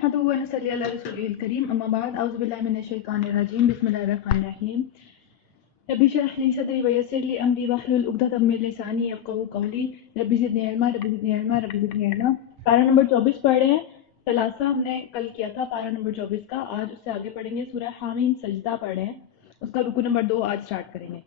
نحمده ونصلي على رسوله الكريم اما بعد اعوذ بالله من الشيطان الرجيم بسم الله الرحمن الرحيم ربي اشرح لي صدري ويسر لي امري واحلل عقدة من لساني يفقهوا قولي ربي زدني علما ربي زدني علما ربي زدني علما۔ پارہ نمبر 24 پڑھ رہے ہیں۔ ثلاثہ ہم نے کل کیا تھا پارہ نمبر 24 کا، آج اس سے آگے پڑھیں گے۔ سورہ حامیم سجدہ پڑھ رہے ہیں، اس کا رکوع نمبر 2 آج سٹارٹ کریں گے۔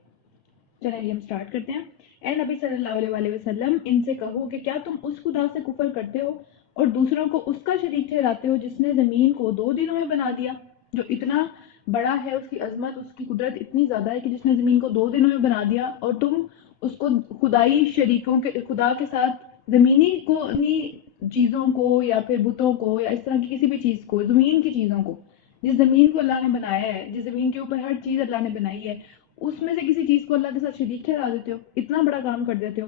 چلیے ہم سٹارٹ کرتے ہیں۔ اے نبی صلی اللہ علیہ وآلہ وسلم، ان سے کہو کہ کیا تم اس خدا سے کفر کرتے ہو اور دوسروں کو اس کا شریک ٹھہراتے ہو جس نے زمین کو 2 دنوں میں بنا دیا، جو اتنا بڑا ہے، اس کی عظمت، اس کی قدرت اتنی زیادہ ہے کہ جس نے زمین کو 2 دنوں میں بنا دیا، اور تم اس کو خدائی شریکوں کے خدا کے ساتھ زمینی کو چیزوں کو یا پھر بتوں کو یا اس طرح کی کسی بھی چیز کو، زمین کی چیزوں کو، جس زمین کو اللہ نے بنایا ہے، جس زمین کے اوپر ہر چیز اللہ نے بنائی ہے، اس میں سے کسی چیز کو اللہ کے ساتھ شریک ٹھہرا دیتے ہو، اتنا بڑا کام کر دیتے ہو۔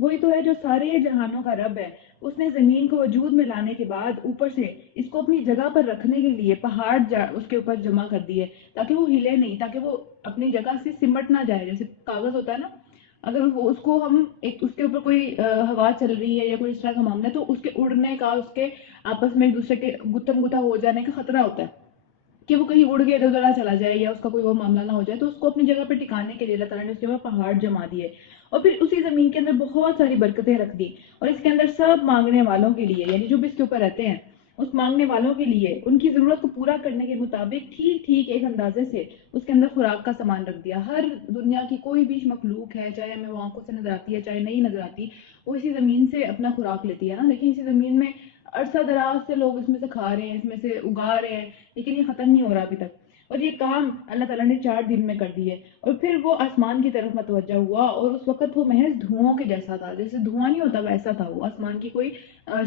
وہی تو ہے جو سارے جہانوں کا رب ہے، اس نے زمین کو وجود میں لانے کے بعد اوپر سے اس کو اپنی جگہ پر رکھنے کے لیے پہاڑ اس کے اوپر جمع کر دیے تاکہ وہ ہلے نہیں، تاکہ وہ اپنی جگہ سے سمٹ نہ جائے۔ جیسے کاغذ ہوتا ہے نا، اگر اس کو ہم اس کے اوپر کوئی ہوا چل رہی ہے یا کوئی اس طرح کا معاملہ ہے تو اس کے اڑنے کا، اس کے آپس میں ایک دوسرے کے گتھم گتھا ہو جانے کا خطرہ ہوتا ہے کہ وہ کہیں اڑ کے ادھر ادھر چلا جائے یا اس کا کوئی وہ معاملہ نہ ہو جائے۔ تو اس کو اپنی جگہ پہ ٹکانے کے لیے اللہ تعالیٰ نے اس کے اوپر پہاڑ جما دیے، اور پھر اسی زمین کے اندر بہت ساری برکتیں رکھ دی، اور اس کے اندر سب مانگنے والوں کے لیے، یعنی جو بھی اس کے اوپر رہتے ہیں اس مانگنے والوں کے لیے ان کی ضرورت کو پورا کرنے کے مطابق ٹھیک ٹھیک ایک اندازے سے اس کے اندر خوراک کا سامان رکھ دیا۔ ہر دنیا کی کوئی بھی مخلوق ہے، چاہے ہمیں وہ آنکھوں سے نظر آتی ہے چاہے نہیں نظر آتی، وہ اسی زمین سے اپنا خوراک لیتی ہے نا۔ لیکن اسی زمین میں عرصہ دراز سے لوگ اس میں سے کھا رہے ہیں، اس میں سے اگا رہے ہیں، لیکن یہ ختم نہیں ہو رہا ابھی تک۔ اور یہ کام اللہ تعالیٰ نے 4 دن میں کر دی ہے۔ اور پھر وہ آسمان کی طرف متوجہ ہوا، اور اس وقت وہ محض دھواں کے جیسا تھا، جیسے دھواں نہیں ہوتا ویسا تھا وہ، آسمان کی کوئی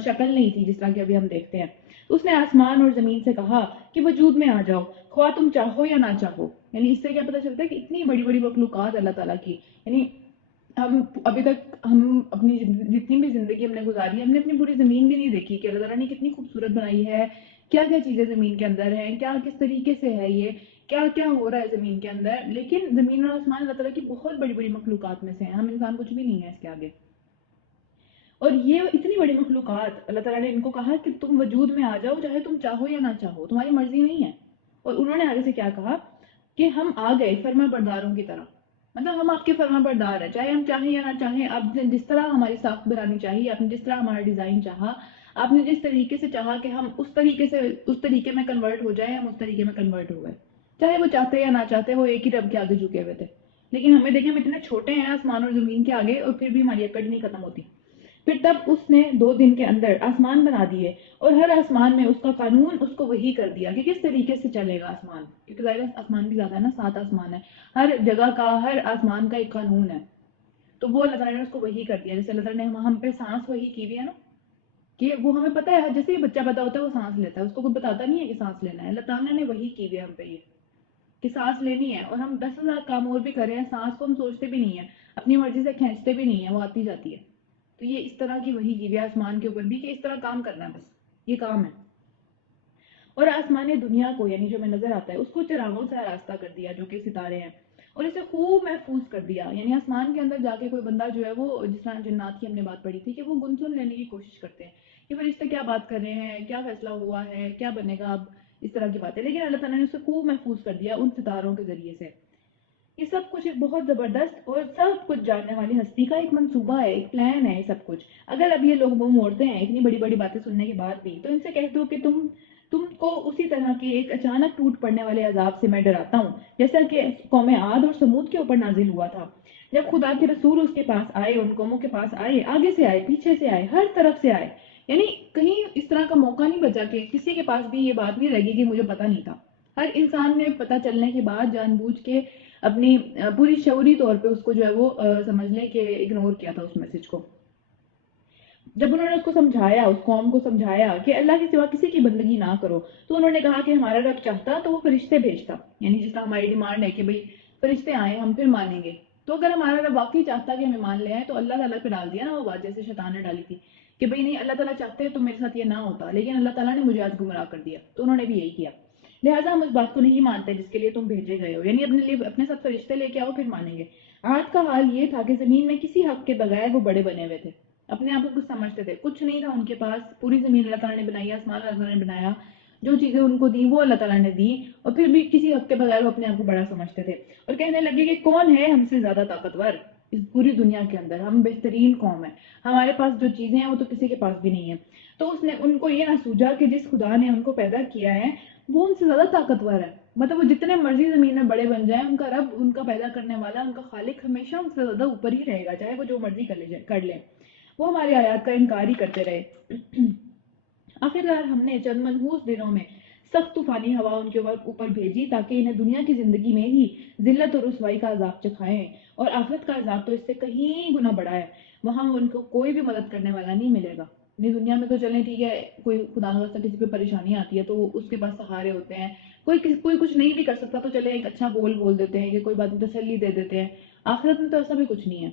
شکل نہیں تھی جس طرح کہ ابھی ہم دیکھتے ہیں۔ تو اس نے آسمان اور زمین سے کہا کہ وجود میں آ جاؤ، خواہ تم چاہو یا نہ چاہو۔ یعنی اس سے کیا پتہ چلتا ہے کہ اتنی بڑی بڑی مخلوقات اللہ تعالیٰ کی، یعنی ہم ابھی تک اپنی جتنی بھی زندگی ہم نے گزاری ہے، ہم نے اپنی پوری زمین بھی نہیں دیکھی کہ اللہ تعالیٰ نے کتنی خوبصورت بنائی ہے، کیا کیا چیزیں زمین کے اندر ہیں، کیا کس طریقے سے ہے، یہ کیا کیا ہو رہا ہے زمین کے اندر۔ لیکن زمین اور آسمان اللہ تعالیٰ کی بہت بڑی بڑی مخلوقات میں سے ہیں، ہم انسان کچھ بھی نہیں ہے اس کے آگے۔ اور یہ اتنی بڑی مخلوقات اللہ تعالیٰ نے ان کو کہا کہ تم وجود میں آ جاؤ، چاہے تم چاہو یا نہ چاہو، تمہاری مرضی نہیں ہے۔ اور انہوں نے آگے سے کیا کہا کہ ہم آ گئے فرما برداروں کی طرح، مطلب ہم آپ کے فرما بردار ہیں، چاہے ہم چاہیں یا نہ چاہیں۔ آپ نے جس طرح ہماری ساخت بنانی چاہیے، آپ نے جس طرح ہمارا ڈیزائن چاہا، آپ نے جس طریقے سے چاہا کہ ہم اس طریقے میں کنورٹ ہو جائیں، ہم اس طریقے میں کنورٹ ہو گئے، چاہے وہ چاہتے یا نہ چاہتے، وہ ایک ہی رب کے آگے جھکے ہوئے تھے۔ لیکن ہمیں دیکھیں ہم اتنے چھوٹے ہیں آسمان اور زمین کے آگے، اور پھر بھی ہماری عقل نہیں ختم ہوتی۔ پھر تب اس نے 2 دن کے اندر آسمان بنا دیے، اور ہر آسمان میں اس کا قانون اس کو وہی کر دیا کہ کس طریقے سے چلے گا آسمان، کیونکہ ظاہر آسمان بھی زیادہ ہے نا، 7 آسمان ہے، ہر جگہ کا ہر آسمان کا ایک قانون ہے۔ تو وہ اللہ تعالیٰ نے اس کو وہی کر دیا، جیسے اللہ تعالیٰ نے ہم پہ سانس وہی کی ہوئی ہے نا، کہ وہ ہمیں پتہ ہے، جیسے یہ بچہ پیدا ہوتا ہے وہ سانس لیتا ہے، اس کو کوئی بتاتا نہیں ہے کہ سانس لینا ہے، اللہ تعالیٰ نے وہی کی ہوئی ہے ہم پہ یہ کہ سانس لینی ہے۔ اور ہم 10,000 کام اور بھی کر رہے ہیں، سانس کو ہم سوچتے بھی نہیں ہیں، اپنی مرضی سے کھینچتے بھی نہیں ہیں، وہ آتی جاتی ہے۔ تو یہ اس طرح کی وہی کی ہوئی ہے آسمان کے اوپر بھی کہ اس طرح کام کرنا ہے، بس یہ کام ہے۔ اور آسمان دنیا کو، یعنی جو ہمیں نظر آتا ہے، اس کو چراغوں سے آراستہ کر دیا جو کہ ستارے ہیں، اور اسے خوب محفوظ کر دیا۔ یعنی آسمان کے اندر جا کے کوئی بندہ جو ہے وہ، جس طرح جنات کی ہم نے بات پڑھی تھی کہ وہ گن سن لینے کی کوشش کرتے ہیں کہ فرشتے کیا بات کر رہے ہیں، کیا فیصلہ ہوا ہے، کیا بنے گا اب، اس طرح کی باتیں، لیکن اللہ تعالیٰ نے اسے خوب محفوظ کر دیا ان ستاروں کے ذریعے سے۔ یہ سب کچھ ایک بہت زبردست اور سب کچھ جاننے والی ہستی کا ایک منصوبہ ہے، ایک پلان ہے یہ سب کچھ۔ اگر اب یہ لوگ منہ موڑتے ہیں اتنی بڑی بڑی باتیں سننے کے بعد بھی، تو ان سے کہہ دو کہ تم کو اسی طرح کے ایک اچانک ٹوٹ پڑنے والے عذاب سے میں ڈراتا ہوں، جیسا کہ قوم عاد اور سمود کے اوپر نازل ہوا تھا، جب خدا کے رسول اس کے پاس آئے، ان قوموں کے پاس آئے، آگے سے آئے، پیچھے سے آئے، ہر طرف سے آئے۔ یعنی کہیں اس طرح کا موقع نہیں بچا کہ کسی کے پاس بھی یہ بات نہیں رہے گی کہ مجھے پتہ نہیں تھا۔ ہر انسان نے پتہ چلنے کے بعد جان بوجھ کے اپنی پوری شعوری طور پہ اس کو جو ہے وہ سمجھ لیں کہ اگنور کیا تھا اس میسج کو۔ جب انہوں نے اس کو سمجھایا، اس قوم کو سمجھایا کہ اللہ کے سوا کسی کی بندگی نہ کرو، تو انہوں نے کہا کہ ہمارا رب چاہتا تو وہ فرشتے بھیجتا، یعنی جس طرح ہماری ڈیمانڈ ہے کہ بھئی فرشتے آئیں ہم پھر مانیں گے۔ تو اگر ہمارا رب واقعی چاہتا کہ ہمیں مان لے آئے تو اللہ تعالیٰ پہ ڈال دیا نا وہ بات، جیسے شیطان نے ڈالی تھی کہ بھئی نہیں اللہ تعالیٰ چاہتے تو میرے ساتھ یہ نہ ہوتا، لیکن اللہ تعالیٰ نے مجھے آج گمراہ کر دیا، تو انہوں نے بھی یہی کیا۔ لہٰذا ہم اس بات کو نہیں مانتے جس کے لیے تم بھیجے گئے ہو، یعنی اپنے ساتھ فرشتے لے کے آؤ پھر مانیں گے۔ عاد کا حال یہ تھا کہ زمین میں کسی حق کے بغیر وہ بڑے بنے ہوئے تھے، اپنے آپ کو کچھ سمجھتے تھے، کچھ نہیں تھا ان کے پاس، پوری زمین اللہ تعالیٰ نے بنائی، آسمان اللہ تعالیٰ نے بنایا، جو چیزیں ان کو دی وہ اللہ تعالیٰ نے دی، اور پھر بھی کسی حق کے بغیر وہ اپنے آپ کو بڑا سمجھتے تھے اور کہنے لگے کہ کون ہے ہم سے زیادہ طاقتور اس پوری دنیا کے اندر، ہم بہترین قوم ہے، ہمارے پاس جو چیزیں ہیں وہ تو کسی کے پاس بھی نہیں ہے۔ تو اس نے ان کو یہ نہ سوچا کہ جس خدا نے ان کو پیدا کیا ہے وہ ان سے زیادہ طاقتور ہے، مطلب وہ جتنے مرضی زمین میں بڑے بن جائیں، ان کا رب، ان کا پیدا کرنے والا، ان کا خالق ہمیشہ ان سے زیادہ اوپر ہی رہے گا، چاہے وہ جو مرضی کر لیں۔ وہ ہماری آیات کا انکار ہی کرتے رہے۔ آخرکار ہم نے چند منحوس دنوں میں سخت طوفانی ہوا ان کے اوپر بھیجی تاکہ انہیں دنیا کی زندگی میں ہی ذلت اور رسوائی کا عذاب چکھائیں، اور آخرت کا عذاب تو اس سے کہیں گنا بڑا ہے، وہاں ان کو کوئی بھی مدد کرنے والا نہیں ملے گا۔ دنیا میں تو چلیں ٹھیک ہے، کوئی خدا نخواستہ کسی پہ پریشانی آتی ہے تو اس کے پاس سہارے ہوتے ہیں، کوئی کچھ نہیں بھی کر سکتا تو چلے ایک اچھا بول دیتے ہیں، کہ کوئی بات تسلی دے دیتے ہیں۔ آخرت میں تو ایسا بھی کچھ نہیں ہے۔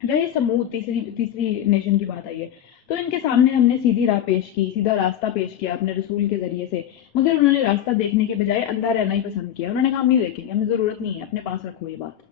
رہے سمود، تیسری نیشن کی بات آئی ہے، تو ان کے سامنے ہم نے سیدھی راہ پیش کی، سیدھا راستہ پیش کیا اپنے رسول کے ذریعے سے، مگر انہوں نے راستہ دیکھنے کے بجائے اندھا رہنا ہی پسند کیا۔ انہوں نے کہا ہم نہیں دیکھیں گے، ہمیں ضرورت نہیں ہے، اپنے پاس رکھو یہ بات۔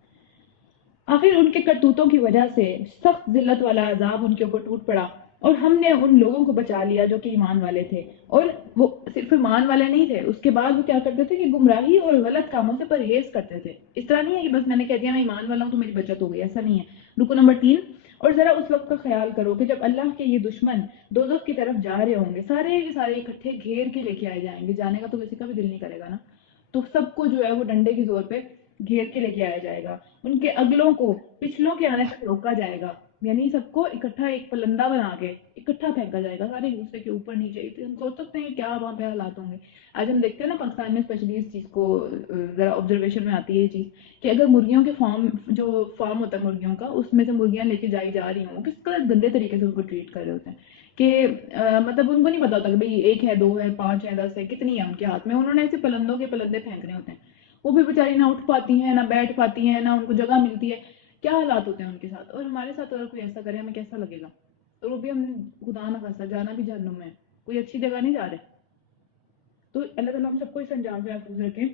آخر ان کے کرتوتوں کی وجہ سے سخت ذلت والا عذاب ان کے اوپر ٹوٹ پڑا، اور ہم نے ان لوگوں کو بچا لیا جو کہ ایمان والے تھے، اور وہ صرف ایمان والے نہیں تھے، اس کے بعد وہ کیا کرتے تھے کہ گمراہی اور غلط کاموں سے پرہیز کرتے تھے۔ اس طرح نہیں ہے کہ بس میں نے کہہ دیا میں ایمان والا ہوں تو میری بچت ہو گئی، ایسا نہیں ہے۔ رکو نمبر 3، اور ذرا اس وقت کا خیال کرو کہ جب اللہ کے یہ دشمن دوزخ کی طرف جا رہے ہوں گے، سارے کے سارے اکٹھے گھیر کے لے کے آئے جائیں گے، جانے کا تو کسی کا بھی دل نہیں کرے گا نا، تو سب کو جو ہے وہ ڈنڈے کے زور پہ گھیر کے لے کے آیا جائے گا، ان کے اگلوں کو پچھلوں کے آنے سے روکا جائے گا، یعنی سب کو اکٹھا ایک پلندہ بنا کے اکٹھا پھینکا جائے گا، سارے دوسرے کے اوپر نیچے۔ ہم سوچ سکتے ہیں کیا وہاں پہ حالات ہوں گے۔ آج ہم دیکھتے ہیں نا پاکستان میں اسپیشلی اس چیز کو ذرا آبزرویشن میں آتی ہے یہ چیز کہ اگر مرغیوں کے فارم ہوتا ہے مرغیوں کا، اس میں سے مرغیاں لے کے جائی جا رہی ہوں، کس قدر گندے طریقے سے ان کو ٹریٹ کر رہے ہوتے ہیں کہ مطلب ان کو نہیں پتا ہوتا کہ بھئی 1 ہے 2 ہے 5 ہے 10 ہے کتنی ہے ان کے ہاتھ میں، انہوں نے ایسے پلندوں کے پلندے پھینکنے ہوتے ہیں، وہ بھی بیچاری نہ اٹھ پاتی ہیں نہ بیٹھ پاتی ہیں نہ ان کو جگہ ملتی ہے، کیا حالات ہوتے ہیں ان کے ساتھ۔ اور ہمارے ساتھ اگر کوئی ایسا کرے ہمیں کیسا لگے گا؟ اور وہ بھی ہم خدا نہ خاصا جانا بھی جہنم میں، کوئی اچھی جگہ نہیں جا رہے۔ تو اللہ تعالیٰ ہم سب کو اس انجام سے محفوظ رکھیں۔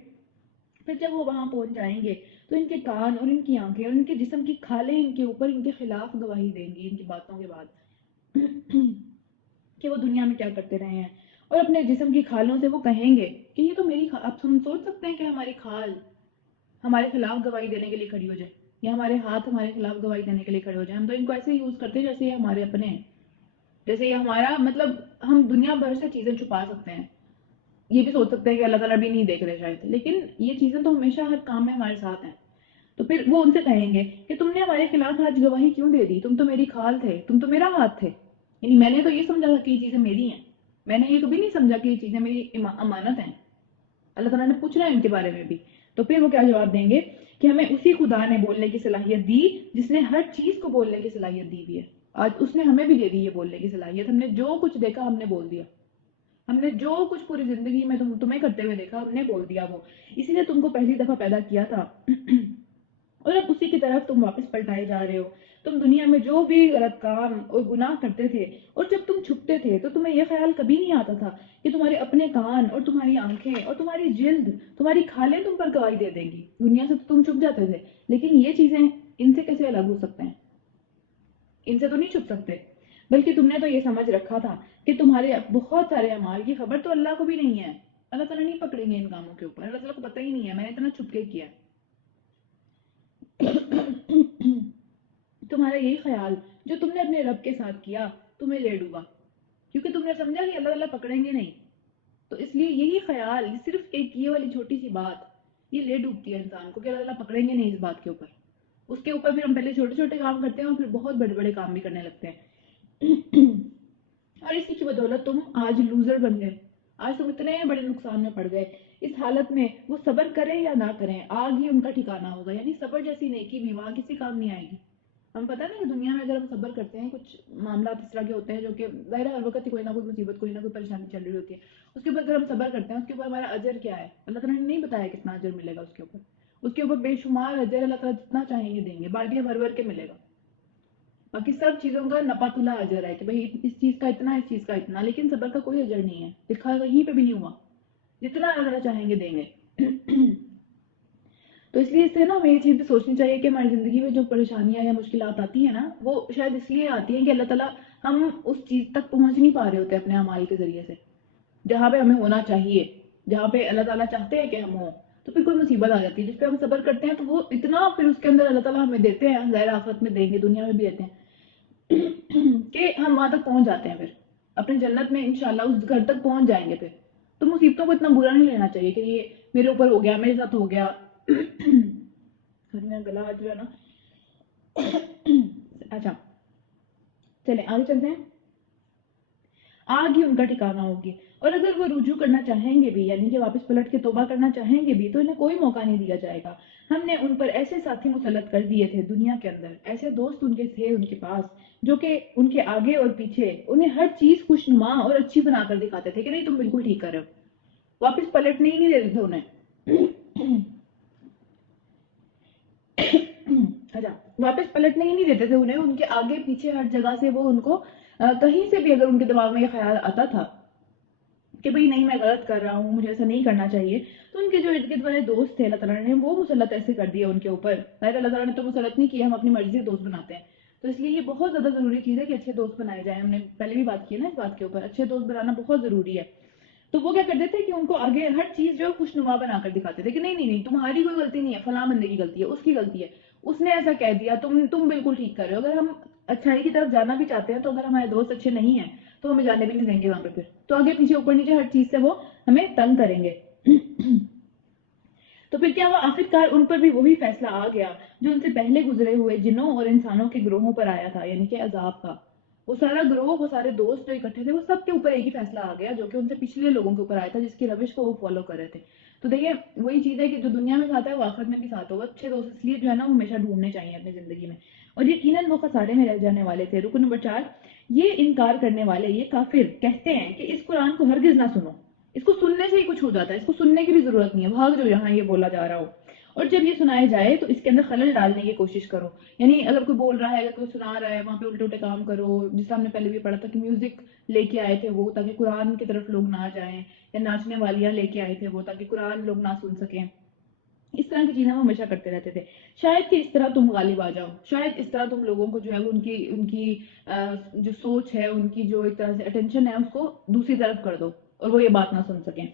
پھر جب وہ وہاں پہنچ جائیں گے تو ان کے کان اور ان کی آنکھیں اور ان کے جسم کی کھالیں ان کے اوپر ان کے خلاف گواہی دیں گی ان کی باتوں کے بعد کہ وہ دنیا میں کیا کرتے رہے ہیں، اور اپنے جسم کی کھالوں سے وہ کہیں گے کہ یہ تو میری اب ہم سوچ سکتے ہیں کہ ہماری کھال ہمارے خلاف گواہی دینے کے لیے کھڑی ہو جائے، یا ہمارے ہاتھ ہمارے خلاف گواہی دینے کے لیے کھڑے ہو جائیں۔ ہم تو ان کو ایسے یوز کرتے ہیں جیسے یہ ہمارے اپنے ہیں، جیسے یہ ہمارا مطلب ہم دنیا بھر سے چیزیں چھپا سکتے ہیں، یہ بھی سوچ سکتے ہیں کہ اللہ تعالیٰ بھی نہیں دیکھ رہے شاید، لیکن یہ چیزیں تو ہمیشہ ہر کام میں ہمارے ساتھ ہیں۔ تو پھر وہ ان سے کہیں گے کہ تم نے ہمارے خلاف آج گواہی کیوں دے دی، تم تو میری کھال تھے، تم تو میرا ہاتھ تھے، یعنی میں نے تو یہ سمجھا تھا کہ یہ چیزیں میری ہیں، میں نے یہ کبھی نہیں سمجھا کہ یہ چیزیں میری امانت ہیں۔ اللہ تعالیٰ نے پوچھنا ہے ان کے بارے میں بھی، تو پھر وہ کیا جواب دیں گے کہ ہمیں اسی خدا نے بولنے کی صلاحیت دی جس نے ہر چیز کو بولنے کی صلاحیت دی ہوئی ہے، آج اس نے ہمیں بھی دے دی یہ بولنے کی صلاحیت، ہم نے جو کچھ دیکھا ہم نے بول دیا، ہم نے جو کچھ پوری زندگی میں تمہیں کرتے ہوئے دیکھا ہم نے بول دیا، وہ اسی نے تم کو پہلی دفعہ پیدا کیا تھا اور اب اسی کی طرف تم واپس پلٹائے جا رہے ہو۔ تم دنیا میں جو بھی غلط کام اور گناہ کرتے تھے اور جب تم چھپتے تھے تو تمہیں یہ خیال کبھی نہیں آتا تھا کہ تمہارے اپنے کان اور تمہاری آنکھیں اور تمہاری جلد تمہاری کھالیں تم پر گواہی دے دیں گی۔ دنیا سے تو تم چھپ جاتے تھے، لیکن یہ چیزیں ان سے کیسے الگ ہو سکتے ہیں؟ ان سے تو نہیں چھپ سکتے، بلکہ تم نے تو یہ سمجھ رکھا تھا کہ تمہارے بہت سارے اعمال کی خبر تو اللہ کو بھی نہیں ہے، اللہ تعالیٰ نہیں پکڑیں گے ان کاموں کے اوپر، اللہ تعالیٰ کو پتہ ہی نہیں ہے میں نے اتنا چھپ کے کیا۔ تمہارا یہی خیال جو تم نے اپنے رب کے ساتھ کیا تمہیں لے ڈوبا، کیونکہ تم نے سمجھا کہ اللہ تعالیٰ پکڑیں گے نہیں، تو اس لیے یہی خیال، صرف ایک یہ والی چھوٹی سی بات یہ لے ڈوبتی ہے انسان کو کہ اللہ تعالیٰ پکڑیں گے نہیں اس بات کے اوپر۔ اس کے اوپر پھر ہم پہلے چھوٹے چھوٹے کام کرتے ہیں اور پھر بہت بڑے بڑے کام بھی کرنے لگتے ہیں اور اسی کی بدولت تم آج لوزر بن گئے، آج تم اتنے بڑے نقصان میں پڑ گئے۔ اس حالت میں وہ صبر کریں یا نہ کریں آگ ہی ان کا ٹھکانہ ہوگا، یعنی صبر جیسی نیکی بھی وہاں کسی کام نہیں آئے گی۔ ہم پتہ نہیں کہ دنیا میں اگر ہم صبر کرتے ہیں کچھ معاملات اس طرح کے ہوتے ہیں جو کہ ظاہر ہے ہر وقت کوئی نہ کوئی مصیبت کوئی نہ کوئی پریشانی چل رہی ہوتی ہے، اس کے اوپر اگر ہم صبر کرتے ہیں اس کے اوپر ہمارا اجر کیا ہے، اللہ تعالیٰ نے نہیں بتایا کتنا اجر ملے گا اس کے اوپر بے شمار اجر اللہ تعالیٰ جتنا چاہیں گے دیں گے، بالٹیاں بھر بھر کے ملے گا۔ باقی سب چیزوں کا نپاتلا اجر ہے کہ بھئی اس چیز کا اتنا اس چیز کا اتنا، لیکن صبر کا کوئی اجر نہیں ہے، لکھا کہیں پہ بھی نہیں ہوا، جتنا اللہ چاہیں گے دیں گے۔ تو اس لیے اس سے نا ہمیں یہ چیز بھی سوچنی چاہیے کہ ہماری زندگی میں جو پریشانیاں یا مشکلات آتی ہیں نا وہ شاید اس لیے آتی ہیں کہ اللہ تعالیٰ ہم اس چیز تک پہنچ نہیں پا رہے ہوتے اپنے اعمال کے ذریعے سے جہاں پہ ہمیں ہونا چاہیے، جہاں پہ اللہ تعالیٰ چاہتے ہیں کہ ہم ہوں. تو پھر کوئی مصیبت آ جاتی ہے جس پہ ہم صبر کرتے ہیں تو وہ اتنا پھر اس کے اندر اللہ تعالیٰ ہمیں دیتے ہیں، ظاہر آخرت میں دیں گے، دنیا میں بھی دیتے ہیں کہ ہم وہاں تک پہنچ جاتے ہیں، پھر اپنی جنت میں انشاءاللہ اس گھر تک پہنچ جائیں گے. پھر تو مصیبتوں کو اتنا برا نہیں لینا چاہیے کہ یہ میرے اوپر ہو گیا، میرے ساتھ ہو گیا. میرا گلا آج جو ہے نا اچھا چلیں آگے چلتے ہیں. آگ ہی ان کا ٹھکانہ ہوگی، اور اگر وہ رجوع کرنا چاہیں گے بھی، یعنی کہ واپس پلٹ کے توبہ کرنا چاہیں گے بھی، تو انہیں کوئی موقع نہیں دیا جائے گا. ہم نے ان پر ایسے ساتھی مسلط کر دیے تھے دنیا کے اندر، ایسے دوست ان کے تھے ان کے پاس جو کہ ان کے آگے اور پیچھے انہیں ہر چیز خوشنما اور اچھی بنا کر دکھاتے تھے کہ نہیں تم بالکل ٹھیک کر رہے ہو. واپس پلٹنے ہی نہیں دیتے تھے انہیں. اچھا واپس پلٹنے ہی نہیں دیتے تھے انہیں، ان کے آگے پیچھے ہر جگہ سے وہ ان کو کہیں سے بھی اگر ان کے دماغ میں یہ خیال آتا تھا کہ بھئی نہیں میں غلط کر رہا ہوں، مجھے ایسا نہیں کرنا چاہیے، تو ان کے جو ارد گرد والے دوست تھے اللہ تعالیٰ نے وہ مسلط ایسے کر دیا ان کے اوپر. ظاہر اللہ تعالیٰ نے تو مسلط نہیں کیا، ہم اپنی مرضی سے دوست بناتے ہیں. تو اس لیے یہ بہت زیادہ ضروری چیز ہے کہ اچھے دوست بنائے جائیں. ہم نے پہلے بھی بات کی ہے نا اس بات کے اوپر، اچھے دوست بنانا بہت ضروری ہے. تو وہ کیا کرتے تھے کہ ان کو آگے ہر چیز جو خوشنما بنا کر دکھاتے تھے کہ نہیں نہیں نہیں تمہاری کوئی غلطی نہیں ہے، فلاں بندے کی غلطی ہے، اس کی غلطی ہے، اس نے ایسا کہہ دیا، تم بالکل ٹھیک کر رہے ہو. اگر ہم اچھائی کی طرف جانا بھی چاہتے ہیں تو اگر ہمارے دوست اچھے نہیں ہیں تو ہمیں جانے بھی نہیں دیں گے وہاں پہ. پھر تو آگے پیچھے اوپر نیچے ہر چیز سے وہ ہمیں تنگ کریں گے. تو پھر کیا ہوا، آخرکار ان پر بھی وہی فیصلہ آ گیا جو ان سے پہلے گزرے ہوئے جنوں اور انسانوں کے گروہوں پر آیا تھا، یعنی کہ عذاب کا. وہ سارا گروہ، وہ سارے دوست جو اکٹھے تھے، وہ سب کے اوپر ایک ہی فیصلہ آ گیا جو کہ ان سے پچھلے لوگوں کے اوپر آیا تھا جس کی روش کو وہ فالو کر رہے تھے. تو دیکھیں وہی چیز ہے کہ جو دنیا میں ساتھ ہے وہ آخرت میں بھی ساتھ ہوگا. اچھے دوست اس لیے جو ہے نا وہ ہمیشہ ڈھونڈنے چاہیے اپنی زندگی میں، اور یقیناً وہ خسارے میں رہ جانے والے تھے. رکن نمبر 4، یہ انکار کرنے والے، یہ کافر کہتے ہیں کہ اس قرآن کو ہرگز نہ سنو. اس کو سننے سے ہی کچھ ہو جاتا ہے، اس کو سننے کی بھی ضرورت نہیں ہے، بھاگ جو یہاں یہ بولا جا رہا ہو. اور جب یہ سنائے جائے تو اس کے اندر خلل ڈالنے کی کوشش کرو. یعنی اگر کوئی بول رہا ہے، اگر کوئی سنا رہا ہے، وہاں پہ الٹے الٹے کام کرو. جس طرح ہم نے پہلے بھی پڑھا تھا کہ میوزک لے کے آئے تھے وہ تاکہ قرآن کی طرف لوگ نہ جائیں، یا ناچنے والیاں لے کے آئے تھے وہ تاکہ قرآن لوگ نہ سن سکیں. اس طرح کی چیزیں وہ ہمیشہ کرتے رہتے تھے. شاید کہ اس طرح تم غالب آ جاؤ، شاید اس طرح تم لوگوں کو جو ہے وہ ان کی جو سوچ ہے، ان کی جو ایک طرح سے اٹینشن ہے، اس کو دوسری طرف کر دو اور وہ یہ بات نہ سن سکیں.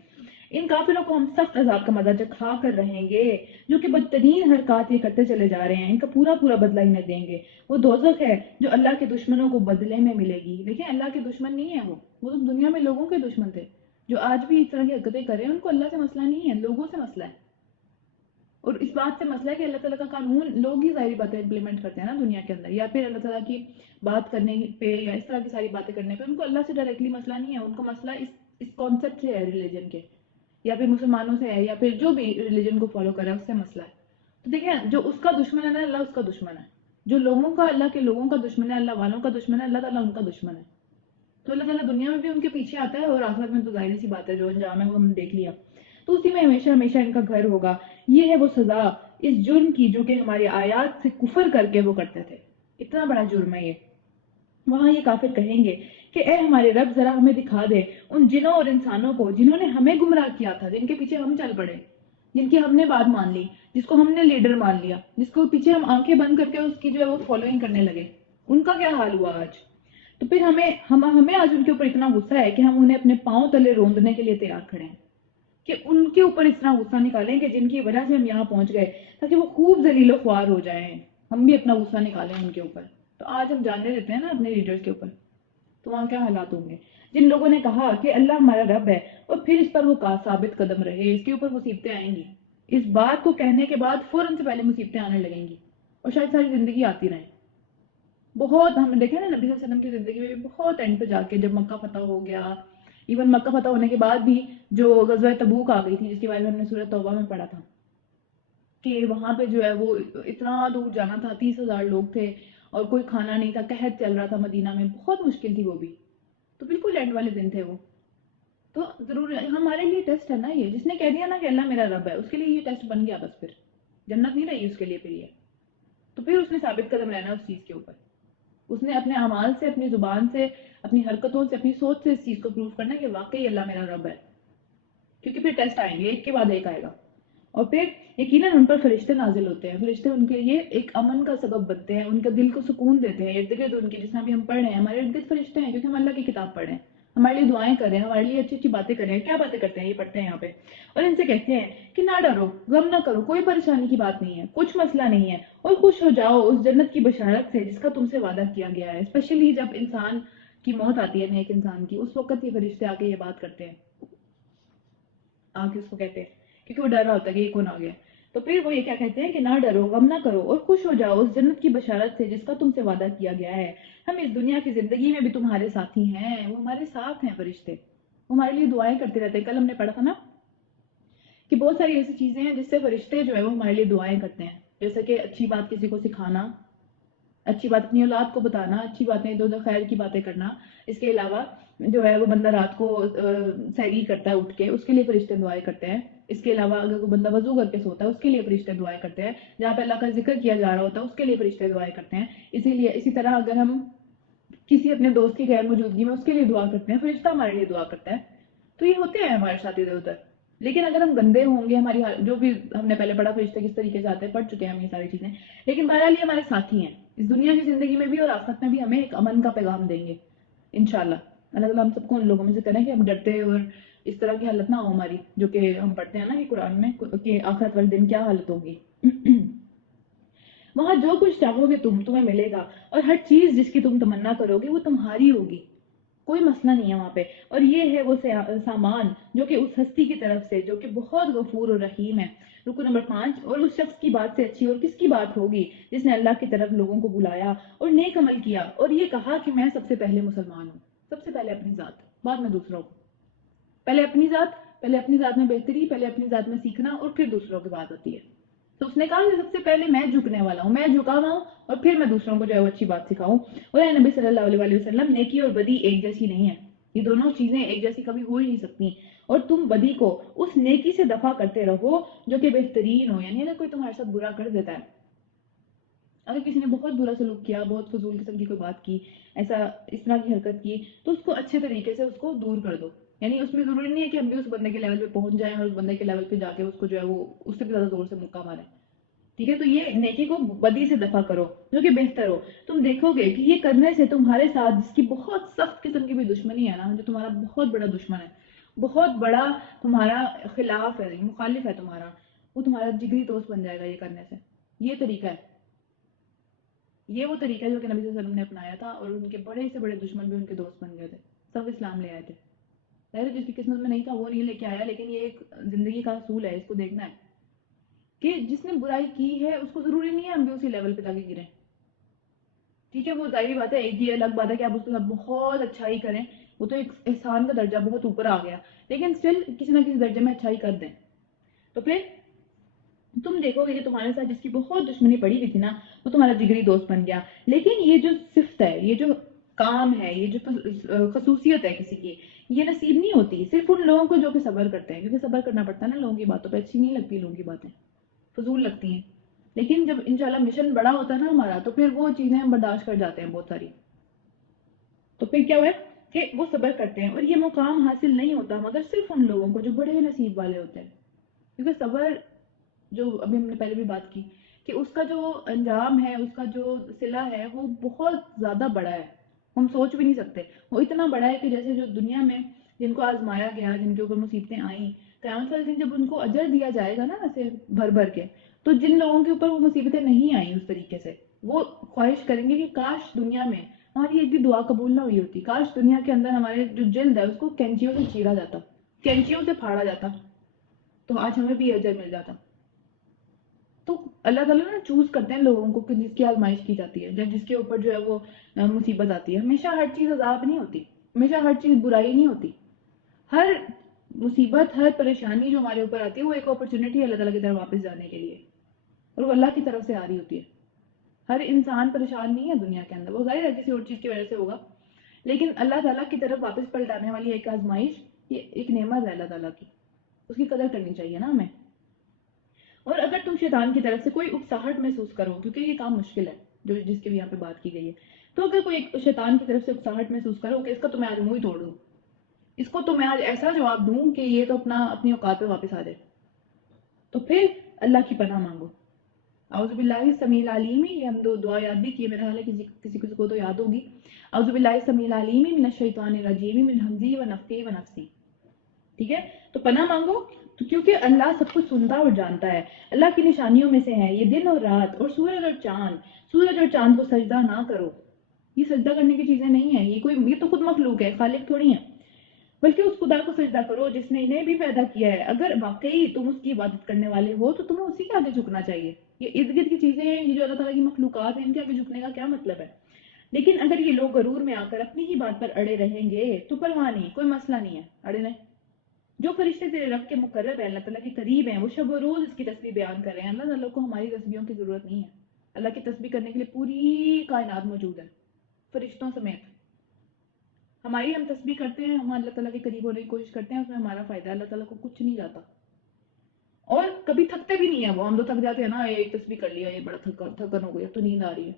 ان کافروں کو ہم سخت عذاب کا مزہ چکھا کر رہیں گے جو کہ بدترین حرکات یہ کرتے چلے جا رہے ہیں. ان کا پورا پورا بدلہ انہیں دیں گے. وہ دوزخ ہے جو اللہ کے دشمنوں کو بدلے میں ملے گی. لیکن اللہ کے دشمن نہیں ہے، وہ تو دنیا میں لوگوں کے دشمن تھے. جو آج بھی اس طرح کی حرکتیں کر رہے ہیں ان کو اللہ سے مسئلہ نہیں ہے، لوگوں سے مسئلہ ہے. اور اس بات سے مسئلہ ہے کہ اللہ تعالیٰ کا قانون لوگ ہی ظاہری باتیں امپلیمنٹ کرتے ہیں نا دنیا کے اندر، یا پھر اللہ تعالیٰ کی بات کرنے پہ یا اس طرح کی ساری باتیں کرنے پہ ان کو اللہ سے ڈائریکٹلی مسئلہ نہیں ہے. ان کو مسئلہ اس کانسیپٹ سے ہے، ریلیجن کے، یا پھر مسلمانوں سے ہے، یا پھر جو بھی ریلیجن کو فالو کر رہا ہے اس سے مسئلہ ہے. تو دیکھیں جو اس کا دشمن ہے نا اللہ اس کا دشمن ہے. جو لوگوں کا اللہ کے لوگوں کا دشمن ہے، اللہ والوں کا دشمن ہے، اللہ تعالیٰ ان کا دشمن ہے. تو اللہ تعالیٰ دنیا میں بھی ان کے پیچھے آتا ہے اور آخرت میں تو ظاہر سی بات ہے جو انجام ہے وہ ہم دیکھ لیا. تو اسی میں ہمیشہ ہمیشہ ان کا گھر ہوگا. یہ ہے وہ سزا اس جرم کی جو کہ ہماری آیات سے کفر کر کے وہ کرتے تھے. اتنا بڑا جرم ہے یہ. وہاں یہ کافر کہیں گے کہ اے ہمارے رب ذرا ہمیں دکھا دے ان جنوں اور انسانوں کو جنہوں نے ہمیں گمراہ کیا تھا، جن کے پیچھے ہم چل پڑے، جن کی ہم نے بات مان لی، جس کو ہم نے لیڈر مان لیا، جس کو پیچھے ہم آنکھیں بند کر کے اس کی جو ہے وہ فالوئنگ کرنے لگے. ان کا کیا حال ہوا آج؟ تو پھر ہمیں آج ان کے اوپر اتنا غصہ ہے کہ ہم انہیں اپنے پاؤں تلے روندنے کے لیے تیار کھڑے ہیں کہ ان کے اوپر اتنا غصہ نکالیں کہ جن کی وجہ سے ہم یہاں پہنچ گئے تاکہ وہ خوب ذلیل و خوار ہو جائیں. ہم بھی اپنا غصہ نکالیں ان کے اوپر. تو آج ہم جاننے دیتے ہیں نا اپنے لیڈرز کے اوپر، تو وہاں کیا حالات ہوں گے. جن لوگوں نے کہا کہ اللہ ہمارا رب ہے اور پھر اس پر وہ ثابت قدم رہے، اس کے اوپر مصیبتیں آئیں گی. اس بات کو کہنے کے بعد فوراً سے پہلے مصیبتیں آنے لگیں گی اور شاید ساری زندگی آتی رہیں. بہت ہم نے دیکھا نا نبی صلی اللہ علیہ وسلم کی زندگی میں بھی بہت اینڈ پہ جا کے جب مکہ فتح ہو گیا، ایون مکہ فتح ہونے کے بعد بھی جو غزوہ تبوک آ گئی تھی جس کے بارے میں ہم نے سورۃ توبہ میں پڑھا تھا کہ وہاں پہ جو ہے وہ اتنا دور جانا تھا، 30,000 لوگ تھے اور کوئی کھانا نہیں تھا، قحط چل رہا تھا مدینہ میں، بہت مشکل تھی وہ بھی. تو بالکل اینڈ والے دن تھے وہ. تو ضرور ہمارے لیے ٹیسٹ ہے نا یہ. جس نے کہہ دیا نا کہ اللہ میرا رب ہے اس کے لیے یہ ٹیسٹ بن گیا، بس پھر جنت نہیں رہی اس کے لیے. پھر یہ تو پھر اس نے ثابت قدم رہنا اس چیز کے اوپر. اس نے اپنے اعمال سے، اپنی زبان سے، اپنی حرکتوں سے، اپنی سوچ سے اس چیز کو پروف کرنا ہے کہ واقعی اللہ میرا رب ہے. کیونکہ پھر ٹیسٹ آئیں گے، ایک کے بعد ایک آئے گا. اور پھر یقیناً ان پر فرشتے نازل ہوتے ہیں. فرشتے ان کے لیے ایک امن کا سبب بنتے ہیں, ان کے دل کو سکون دیتے ہیں. ارد گرد ان کے, جس میں ابھی ہم پڑھ رہے ہیں, ہمارے ارد گرد فرشتے ہیں کیونکہ ہم اللہ کی کتاب پڑھ رہے ہیں, ہمارے لیے دعائیں کر رہے ہیں, ہمارے لیے اچھی اچھی باتیں کر رہے ہیں. کیا باتیں کرتے ہیں یہ پڑھتے ہیں یہاں پہ, اور ان سے کہتے ہیں کہ نہ ڈرو, غم نہ کرو, کوئی پریشانی کی بات نہیں ہے, کچھ مسئلہ نہیں ہے, اور خوش ہو جاؤ اس جنت کی بشارت سے جس کا تم سے وعدہ کیا گیا ہے. اسپیشلی جب انسان کی موت آتی ہے, نیک انسان کی, اس وقت یہ فرشتے آ کے یہ بات کرتے ہیں, آ کے اس کو کہتے ہیں, کیونکہ وہ ڈر رہا ہوتا ہے کہ یہ کون آ گیا. تو پھر وہ یہ کیا کہتے ہیں کہ نہ ڈرو, غم نہ کرو, اور خوش ہو جاؤ اس جنت کی بشارت سے جس کا تم سے وعدہ کیا گیا ہے. ہم اس دنیا کی زندگی میں بھی تمہارے ساتھی ہیں. وہ ہمارے ساتھ ہیں فرشتے, وہ ہمارے لیے دعائیں کرتے رہتے ہیں. کل ہم نے پڑھا تھا نا کہ بہت ساری ایسی چیزیں ہیں جس سے فرشتے جو ہے وہ ہمارے لیے دعائیں کرتے ہیں, جیسے کہ اچھی بات کسی کو سکھانا, اچھی بات اپنی اولاد کو بتانا, اچھی باتیں ادھر ادھر خیر کی باتیں کرنا. اس کے علاوہ جو ہے وہ بندہ رات کو سحری کرتا ہے اٹھ کے, اس کے لیے فرشتے دعائیں کرتے ہیں. اس کے علاوہ اگر کوئی بندہ وضو کر کے سوتا ہے, اس کے لیے فرشتے دعائیں کرتے ہیں. جہاں پہ اللہ کا ذکر کیا جا رہا ہوتا ہے, اس کے لیے فرشتے دعائیں کرتے ہیں. اسی طرح اگر ہم کسی اپنے دوست کی غیر موجودگی میں اس کے لیے دعا کرتے ہیں, فرشتہ ہمارے لیے دعا کرتا ہے. تو یہ ہوتے ہیں ہمارے ساتھ ادھر ادھر. لیکن اگر ہم گندے ہوں گے, ہماری جو بھی ہم نے پہلے پڑھا فرشتے کس طریقے سے آتے ہیں, پڑھ چکے ہیں ہم یہ ساری چیزیں, لیکن بہرحال یہ ہمارے ساتھی ہیں اس دنیا کی زندگی میں بھی, اور آخرت میں بھی ہمیں ایک امن کا پیغام دیں گے انشاءاللہ. اللہ تعالیٰ ہم سب کو ان لوگوں میں سے کریں کہ ہم ڈرتے اور اس طرح کی حالت نہ ہو ہماری, جو کہ ہم پڑھتے ہیں نا کہ قرآن میں کہ آخرت والے دن کیا حالت ہوگی. وہاں جو کچھ چاہو گے تمہیں ملے گا, اور ہر چیز جس کی تم تمنا کرو گے وہ تمہاری ہوگی. کوئی مسئلہ نہیں ہے وہاں پہ. اور یہ ہے وہ سامان جو کہ اس ہستی کی طرف سے جو کہ بہت غفور اور رحیم ہے. رکو نمبر 5, اور اس شخص کی بات سے اچھی اور کس کی بات ہوگی جس نے اللہ کی طرف لوگوں کو بلایا اور نیک عمل کیا, اور یہ کہا کہ میں سب سے پہلے مسلمان ہوں. سب سے پہلے اپنی ذات, بعد میں دوسروں کو. پہلے اپنی ذات میں بہتری, پہلے اپنی ذات میں سیکھنا, اور پھر دوسروں کی بات ہوتی ہے. تو اس نے کہا کہ سب سے پہلے میں جھکنے والا ہوں, میں جھکا ہوا ہوں, اور پھر میں دوسروں کو جو ہے وہ اچھی بات سکھاؤں. اور اے نبی صلی اللہ علیہ وسلم, نیکی اور بدی ایک جیسی نہیں ہے. یہ دونوں چیزیں ایک جیسی کبھی ہو ہی نہیں سکتی. اور تم بدی کو اس نیکی سے دفع کرتے رہو جو کہ بہترین ہو. یعنی اگر کوئی تمہارے ساتھ برا کر دیتا ہے, اگر کسی نے بہت برا سلوک کیا, بہت فضول قسم کی کوئی بات کی, ایسا اس طرح کی حرکت کی, تو اس کو اچھے طریقے سے اس کو دور کر دو. یعنی اس میں ضروری نہیں ہے کہ ہم بھی اس بندے کے لیول پہ پہنچ جائیں اور اس بندے کے لیول پہ جا کے اس کو جو ہے وہ اس سے بھی زیادہ زور سے مکہ ماریں. ٹھیک ہے, تو یہ نیکی کو بدی سے دفع کرو جو کہ بہتر ہو. تم دیکھو گے کہ یہ کرنے سے تمہارے ساتھ جس کی بہت سخت قسم کی بھی دشمنی ہے نا, جو تمہارا بہت بڑا دشمن ہے, بہت بڑا تمہارا خلاف ہے, مخالف ہے تمہارا, وہ تمہارا جگری دوست بن جائے گا یہ کرنے سے. یہ طریقہ ہے, یہ وہ طریقہ ہے جو کہ نبی صلی اللہ علیہ وسلم نے اپنایا تھا, اور ان کے بڑے سے بڑے دشمن بھی ان کے دوست بن گئے تھے, سب اسلام لے آئے تھے. جس کی قسمت میں نہیں تھا وہ نہیں لے کے آیا, لیکن یہ ایک زندگی کا اصول ہے, اس کو دیکھنا ہے کہ جس نے برائی کی ہے اس کو ضروری نہیں ہے ہم بھی اسی لیول پہ جا کے گریں. ٹھیک ہے, وہ ظاہری بات ہے, ایک یہ الگ بات ہے کہ آپ اس کے ساتھ بہت اچھائی کریں, وہ تو ایک احسان کا درجہ بہت اوپر آ گیا, لیکن اسٹل کسی نہ کسی درجے میں اچھائی کر دیں. تو پھر تم دیکھو گے کہ تمہارے ساتھ جس کی بہت دشمنی پڑی ہوئی تھی نا, وہ تمہارا جگری دوست بن گیا. لیکن یہ جو صفت ہے, یہ جو کام ہے, یہ جو خصوصیت ہے کسی کی, یہ نصیب نہیں ہوتی صرف ان لوگوں کو جو کہ صبر کرتے ہیں, کیونکہ صبر کرنا پڑتا ہے نا لوگوں کی باتوں پہ. اچھی نہیں لگتی لوگوں کی باتیں, فضول لگتی ہیں, لیکن جب انشاءاللہ مشن بڑا ہوتا ہے نا ہمارا, تو پھر وہ چیزیں ہم برداشت کر جاتے ہیں بہت ساری. تو پھر کیا ہوا کہ وہ صبر کرتے ہیں, اور یہ مقام حاصل نہیں ہوتا مگر صرف ان لوگوں کو جو بڑے نصیب والے ہوتے ہیں. کیونکہ صبر, جو ابھی ہم نے پہلے بھی بات کی, کہ اس کا جو انجام ہے, اس کا جو صلہ ہے, وہ بہت زیادہ بڑا ہے, ہم سوچ بھی نہیں سکتے. وہ اتنا بڑا ہے کہ جیسے جو دنیا میں جن کو آزمایا گیا, جن کے اوپر مصیبتیں آئیں, قیامت والے دن جب ان کو اجر دیا جائے گا نا ایسے بھر بھر کے, تو جن لوگوں کے اوپر وہ مصیبتیں نہیں آئیں اس طریقے سے, وہ خواہش کریں گے کہ کاش دنیا میں ہماری ایک بھی دعا قبول نہ ہوئی ہوتی, کاش دنیا کے اندر ہمارے جو جلد ہے اس کو کینچیوں سے چیرا جاتا, کینچیوں سے پھاڑا جاتا, تو آج ہمیں بھی اجر مل جاتا. تو اللہ تعالیٰ نا چوز کرتے ہیں لوگوں کو کہ جس کی آزمائش کی جاتی ہے, جس کے اوپر جو ہے وہ مصیبت آتی ہے. ہمیشہ ہر چیز عذاب نہیں ہوتی, ہمیشہ ہر چیز برائی نہیں ہوتی. ہر مصیبت, ہر پریشانی جو ہمارے اوپر آتی ہے وہ ایک اپرچونٹی ہے اللہ تعالیٰ کی طرف واپس جانے کے لیے, اور وہ اللہ کی طرف سے آ رہی ہوتی ہے. ہر انسان پریشان نہیں ہے دنیا کے اندر, وہ ظاہر ہے کسی اور چیز کی وجہ سے ہوگا, لیکن اللہ تعالیٰ کی طرف واپس پلٹانے والی ایک آزمائش, یہ ایک نعمت ہے اللہ تعالیٰ کی, اس کی قدر کرنی چاہیے نا ہمیں. اور اگر تم شیطان کی طرف سے کوئی اکساہٹ محسوس کرو, کیونکہ یہ کام مشکل ہے جو جس کی بھی یہاں پہ بات کی گئی ہے, تو اگر کوئی شیطان کی طرف سے اکساہٹ محسوس کرو کہ اس کا تو میں آج منہ ہی توڑ دوں, اس کو تو میں آج ایسا جواب دوں کہ یہ تو اپنی اوقات پہ واپس آ جائے, تو پھر اللہ کی پناہ مانگو. اعوذ باللہ السمیع العلیم، یہ ہم دعا یاد بھی کیے، میرا خیال ہے کسی کو تو یاد ہوگی. اعوذ باللہ السمیع العلیم من الشیطان الرجیم من ہمزی ونفخی ونفسی. ٹھیک ہے، تو پناہ مانگو تو کیونکہ اللہ سب کچھ سنتا اور جانتا ہے. اللہ کی نشانیوں میں سے ہے یہ دن اور رات اور سورج اور چاند. سورج اور چاند کو سجدہ نہ کرو، یہ سجدہ کرنے کی چیزیں نہیں ہیں، یہ تو خود مخلوق ہے، خالق تھوڑی ہیں، بلکہ اس خدا کو سجدہ کرو جس نے انہیں بھی پیدا کیا ہے. اگر واقعی تم اس کی عبادت کرنے والے ہو تو تمہیں اسی کے آگے جھکنا چاہیے. یہ ارد گرد کی چیزیں ہیں، یہ جو اللہ تعالیٰ کی مخلوقات ہیں، ان کے آگے جھکنے کا کیا مطلب ہے؟ لیکن اگر یہ لوگ غرور میں آ کر اپنی ہی بات پر اڑے رہیں گے تو پرواہ نہیں، کوئی مسئلہ نہیں ہے، اڑے رہیں. جو فرشتے تیرے رب کے مقرب ہیں، اللہ تعالیٰ کے قریب ہیں، وہ شب و روز اس کی تسبیح بیان کر رہے ہیں. اللہ تعالیٰ کو ہماری تسبیحوں کی ضرورت نہیں ہے. اللہ کی تسبیح کرنے کے لیے پوری کائنات موجود ہے، فرشتوں سمیت. ہماری ہم تسبیح کرتے ہیں، ہم اللہ تعالیٰ کے قریب ہونے کی کوشش کرتے ہیں، اس میں ہمارا فائدہ ہے، اللہ تعالیٰ کو کچھ نہیں جاتا. اور کبھی تھکتے بھی نہیں ہیں وہ. ہم تو تھک جاتے ہیں نا، ایک تسبیح کر لیا، یہ بڑا تھکن ہو گئی، اب تو نیند آ رہی ہے،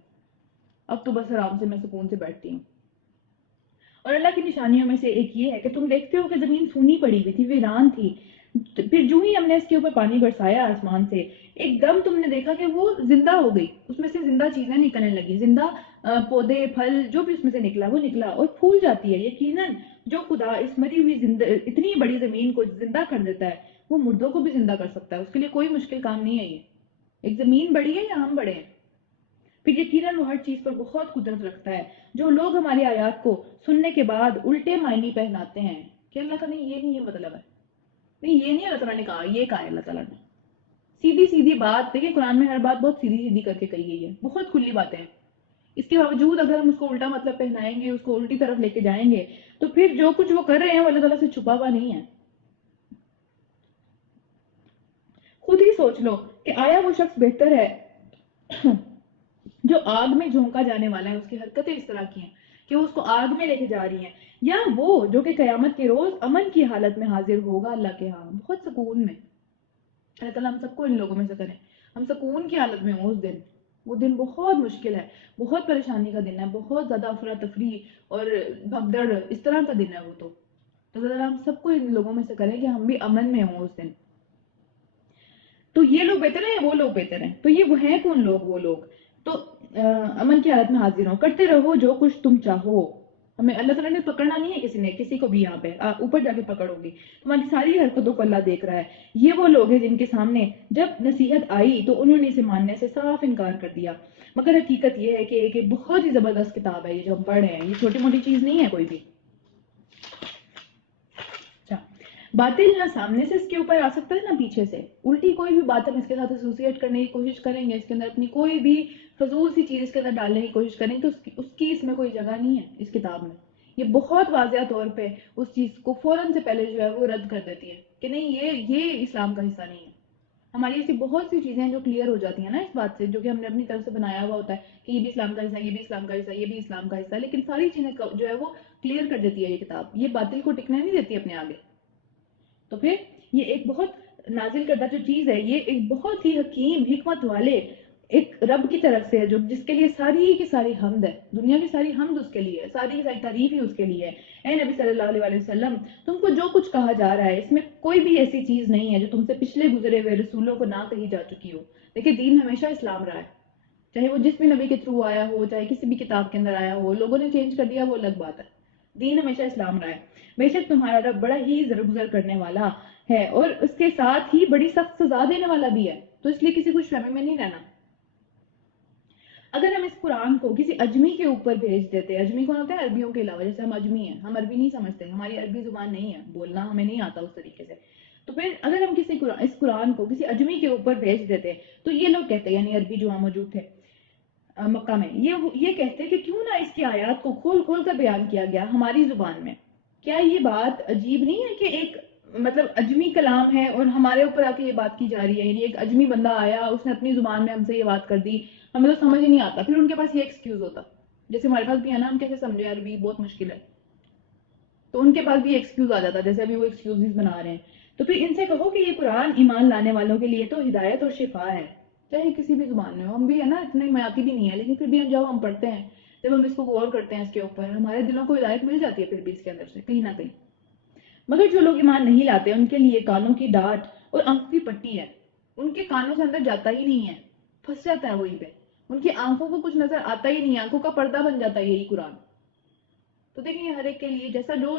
اب تو بس آرام سے میں سکون سے بیٹھتی ہوں. اور اللہ کی نشانیوں میں سے ایک یہ ہے کہ تم دیکھتے ہو کہ زمین سونی پڑی ہوئی تھی، ویران تھی، پھر جو ہی ہم نے اس کے اوپر پانی برسایا آسمان سے، ایک دم تم نے دیکھا کہ وہ زندہ ہو گئی، اس میں سے زندہ چیزیں نکلنے لگی، زندہ پودے پھل جو بھی اس میں سے نکلا وہ نکلا اور پھول جاتی ہے. یقیناً جو خدا اس مری ہوئی اتنی بڑی زمین کو زندہ کر دیتا ہے وہ مردوں کو بھی زندہ کر سکتا ہے. اس کے لیے کوئی مشکل کام نہیں ہے. یہ ایک زمین بڑی ہے یا ہم بڑے ہیں؟ پھر یقیناً وہ ہر چیز پر بہت قدرت رکھتا ہے. جو لوگ ہماری آیات کو سننے کے بعد الٹے معنی پہناتے ہیں کہ اللہ کا نہیں، یہ نہیں یہ مطلب ہے، نہیں یہ نہیں اللہ تعالیٰ نے کہا، یہ کہا ہے اللہ تعالیٰ نے. سیدھی سیدھی بات دیکھیں، قرآن میں ہر بات بہت سیدھی سیدھی کر کے کہی گئی ہے، بہت کھلی باتیں ہیں. اس کے باوجود اگر ہم اس کو الٹا مطلب پہنائیں گے، اس کو الٹی طرف لے کے جائیں گے تو پھر جو کچھ وہ کر رہے ہیں وہ اللہ تعالیٰ سے چھپا ہوا نہیں ہے. خود ہی سوچ لو کہ آیا وہ شخص بہتر ہے جو آگ میں جھونکا جانے والا ہے، اس کی حرکتیں اس طرح کی ہیں کہ وہ اس کو آگ میں لے کے جا رہی ہیں، یا وہ جو کہ قیامت کے روز امن کی حالت میں حاضر ہوگا اللہ کے ہاں بہت سکون میں. اللہ تعالیٰ ہم سب کو ان لوگوں میں سے کریں، ہم سکون کی حالت میں ہوں اس دن. وہ دن بہت مشکل ہے، بہت پریشانی کا دن ہے، بہت زیادہ افراتفری اور بھگدڑ اس طرح کا دن ہے وہ. تو اللہ تعالیٰ ہم سب کو ان لوگوں میں سے کریں کہ ہم بھی امن میں ہوں اس دن. تو یہ لوگ بہتر ہیں یا وہ لوگ بہتر ہیں؟ تو یہ وہ ہیں کون لوگ؟ وہ لوگ تو امن کی حالت میں حاضر ہوں، کرتے رہو جو کچھ تم چاہو. ہمیں اللہ تعالیٰ نے پکڑنا نہیں ہے کسی کو بھی. یہاں پہ اوپر جا کے پکڑ ہوگی، تمہاری ساری حرکتوں کو اللہ دیکھ رہا ہے. یہ وہ لوگ ہیں جن کے سامنے جب نصیحت آئی تو انہوں نے اسے ماننے سے صاف انکار کر دیا. مگر حقیقت یہ ہے کہ ایک بہت ہی زبردست کتاب ہے یہ جو ہم پڑھ رہے ہیں، یہ چھوٹی موٹی چیز نہیں ہے کوئی بھی. باطل نہ سامنے سے اس کے اوپر آ سکتا ہے نہ پیچھے سے. الٹی کوئی بھی بات ہم اس کے ساتھ ایسوسیٹ کرنے کی کوشش کریں گے، اس کے اندر اپنی کوئی بھی فضول سی چیز اس کے اندر ڈالنے کی کوشش کریں گے تو اس کی اس میں کوئی جگہ نہیں ہے اس کتاب میں. یہ بہت واضح طور پہ اس چیز کو فوراً سے پہلے جو ہے وہ رد کر دیتی ہے کہ نہیں یہ اسلام کا حصہ نہیں ہے. ہماری ایسی بہت سی چیزیں جو کلیئر ہو جاتی ہیں نا اس بات سے، جو کہ ہم نے اپنی طرف سے بنایا ہوا ہوتا ہے کہ یہ بھی اسلام کا حصہ ہے، یہ بھی اسلام کا حصہ ہے، یہ بھی اسلام کا حصہ ہے، لیکن ساری چیزیں جو ہے وہ کلیئر کر دیتی ہے یہ کتاب. یہ باطل کو ٹکنے نہیں دیتی اپنے آگے. تو پھر یہ ایک بہت نازل کردہ جو چیز ہے، یہ ایک بہت ہی حکیم حکمت والے ایک رب کی طرف سے ہے جو جس کے لیے ساری کی ساری حمد ہے. دنیا کی ساری حمد اس کے لیے ہے، ساری کی ساری تعریف ہی اس کے لیے ہے. اے نبی صلی اللہ علیہ وسلم، تم کو جو کچھ کہا جا رہا ہے اس میں کوئی بھی ایسی چیز نہیں ہے جو تم سے پچھلے گزرے ہوئے رسولوں کو نہ کہی جا چکی ہو. دیکھیں دین ہمیشہ اسلام رہا ہے، چاہے وہ جس بھی نبی کے تھرو آیا ہو، چاہے کسی بھی کتاب کے اندر آیا ہو، لوگوں نے چینج کر دیا وہ الگ بات ہے. دین ہمیشہ اسلام رہا ہے. بے شک تمہارا رب بڑا ہی زرگزر کرنے والا ہے اور اس کے ساتھ ہی بڑی سخت سزا دینے والا بھی ہے. تو اس لیے کسی خوش فہمی میں نہیں رہنا. اگر ہم اس قرآن کو کسی اجمی کے اوپر بھیج دیتے، اجمی کون ہوتا ہے؟ عربیوں کے علاوہ. جیسے ہم اجمی ہیں، ہم عربی نہیں سمجھتے، ہماری عربی زبان نہیں ہے، بولنا ہمیں نہیں آتا اس طریقے سے. تو پھر اگر ہم اس قرآن کو کسی اجمی کے اوپر بھیج دیتے تو یہ لوگ کہتے، یعنی عربی جو وہاں موجود تھے مکہ میں، یہ کہتے کہ کیوں نہ اس کی آیات کو کھول کھول کر بیان کیا گیا ہماری زبان میں. کیا یہ بات عجیب نہیں ہے کہ ایک مطلب اجمی کلام ہے اور ہمارے اوپر آ کے یہ بات کی جا رہی ہے؟ یعنی ایک اجمی بندہ آیا، اس نے اپنی زبان میں ہم سے یہ بات کر دی، ہمیں تو سمجھ ہی نہیں آتا. پھر ان کے پاس یہ ایکسکیوز ہوتا، جیسے ہمارے پاس بھی ہے نا، ہم کیسے سمجھے عربی بہت مشکل ہے، تو ان کے پاس بھی ایکسکیوز آ جاتا، جیسے ابھی وہ ایکسکیوز بنا رہے ہیں. تو پھر ان سے کہو کہ یہ قرآن ایمان لانے والوں کے لیے تو ہدایت اور شفا ہے، چاہے کسی بھی زبان میں ہو. ہم بھی ہے نا اتنے میاتی بھی نہیں ہے، لیکن پھر بھی جب ہم پڑھتے ہیں، جب ہم اس کو غور کرتے ہیں اس کے اوپر، ہمارے دلوں کو ہدایت مل جاتی ہے پھر بھی اس کے اندر سے کہیں نہ کہیں. مگر جو لوگ ایمان نہیں لاتے ان کے لیے کانوں کی ڈانٹ اور آنکھوں کی پٹی ہے. ان کے کانوں سے اندر جاتا ہی نہیں ہے، پھنس جاتا ہے وہیں پہ، ان کی آنکھوں کو کچھ نظر آتا ہی نہیں ہے، آنکھوں کا پردہ بن جاتا ہے یہی قرآن. تو دیکھیں یہ ہر ایک کے لیے جیسا جو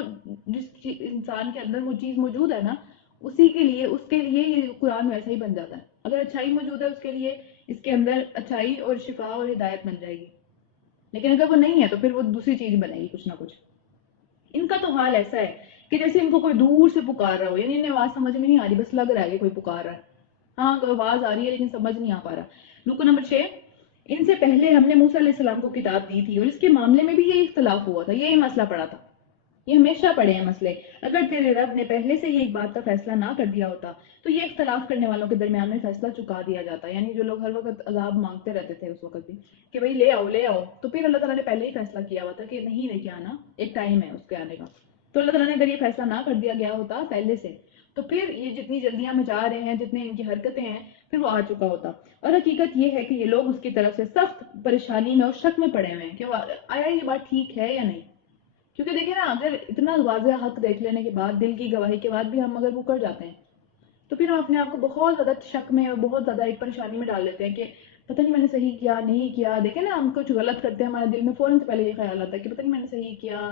انسان کے اندر وہ چیز موجود ہے نا، اسی کے لیے اس کے لیے یہ قرآن ویسا ہی بن جاتا ہے. اگر اچھائی موجود ہے اس کے لیے اس کے اندر اچھائی اور شفا اور ہدایت بن جائے گی، لیکن اگر وہ نہیں ہے تو پھر وہ دوسری چیز بنے گی کچھ نہ کچھ. ان کا تو حال ایسا ہے کہ جیسے ان کو کوئی دور سے پکار رہا ہو، یعنی انہیں آواز سمجھ میں نہیں آ رہی، بس لگ رہا ہے کہ کوئی پکار رہا ہے. ہاں کوئی آواز آ رہی ہے لیکن سمجھ نہیں آ پا رہا. رکو نمبر 6، ان سے پہلے ہم نے موسیٰ علیہ السلام کو کتاب دی تھی اور اس کے معاملے میں بھی یہی اختلاف ہوا تھا، یہی مسئلہ پڑا تھا. یہ ہمیشہ پڑے ہیں مسئلے. اگر تیرے رب نے پہلے سے ہی ایک بات کا فیصلہ نہ کر دیا ہوتا تو یہ اختلاف کرنے والوں کے درمیان میں فیصلہ چکا دیا جاتا. یعنی جو لوگ ہر وقت عذاب مانگتے رہتے تھے اس وقت بھی کہ بھئی لے آؤ لے آؤ، تو پھر اللہ تعالیٰ نے پہلے ہی فیصلہ کیا ہوا تھا کہ نہیں لے کے آنا، ایک ٹائم ہے اس کے آنے کا. تو اللہ تعالیٰ نے اگر یہ فیصلہ نہ کر دیا گیا ہوتا پہلے سے تو پھر یہ جتنی جلدیاں مچا رہے ہیں، جتنے ان کی حرکتیں ہیں، پھر وہ آ چکا ہوتا. اور حقیقت یہ ہے کہ یہ لوگ اس کی طرف سے سخت پریشانی میں اور شک میں پڑے ہوئے ہیں کہ آیا یہ بات ٹھیک ہے یا نہیں. کیونکہ دیکھیں نا، اگر اتنا واضح حق دیکھ لینے کے بعد، دل کی گواہی کے بعد بھی ہم اگر مکر جاتے ہیں تو پھر ہم اپنے آپ کو بہت زیادہ شک میں اور بہت زیادہ ایک پریشانی میں ڈال لیتے ہیں کہ پتہ نہیں میں نے صحیح کیا نہیں کیا. دیکھیں نا، ہم کچھ غلط کرتے ہیں، ہمارے دل میں فوراً سے پہلے یہ خیال آتا ہے کہ پتہ نہیں میں نے صحیح کیا،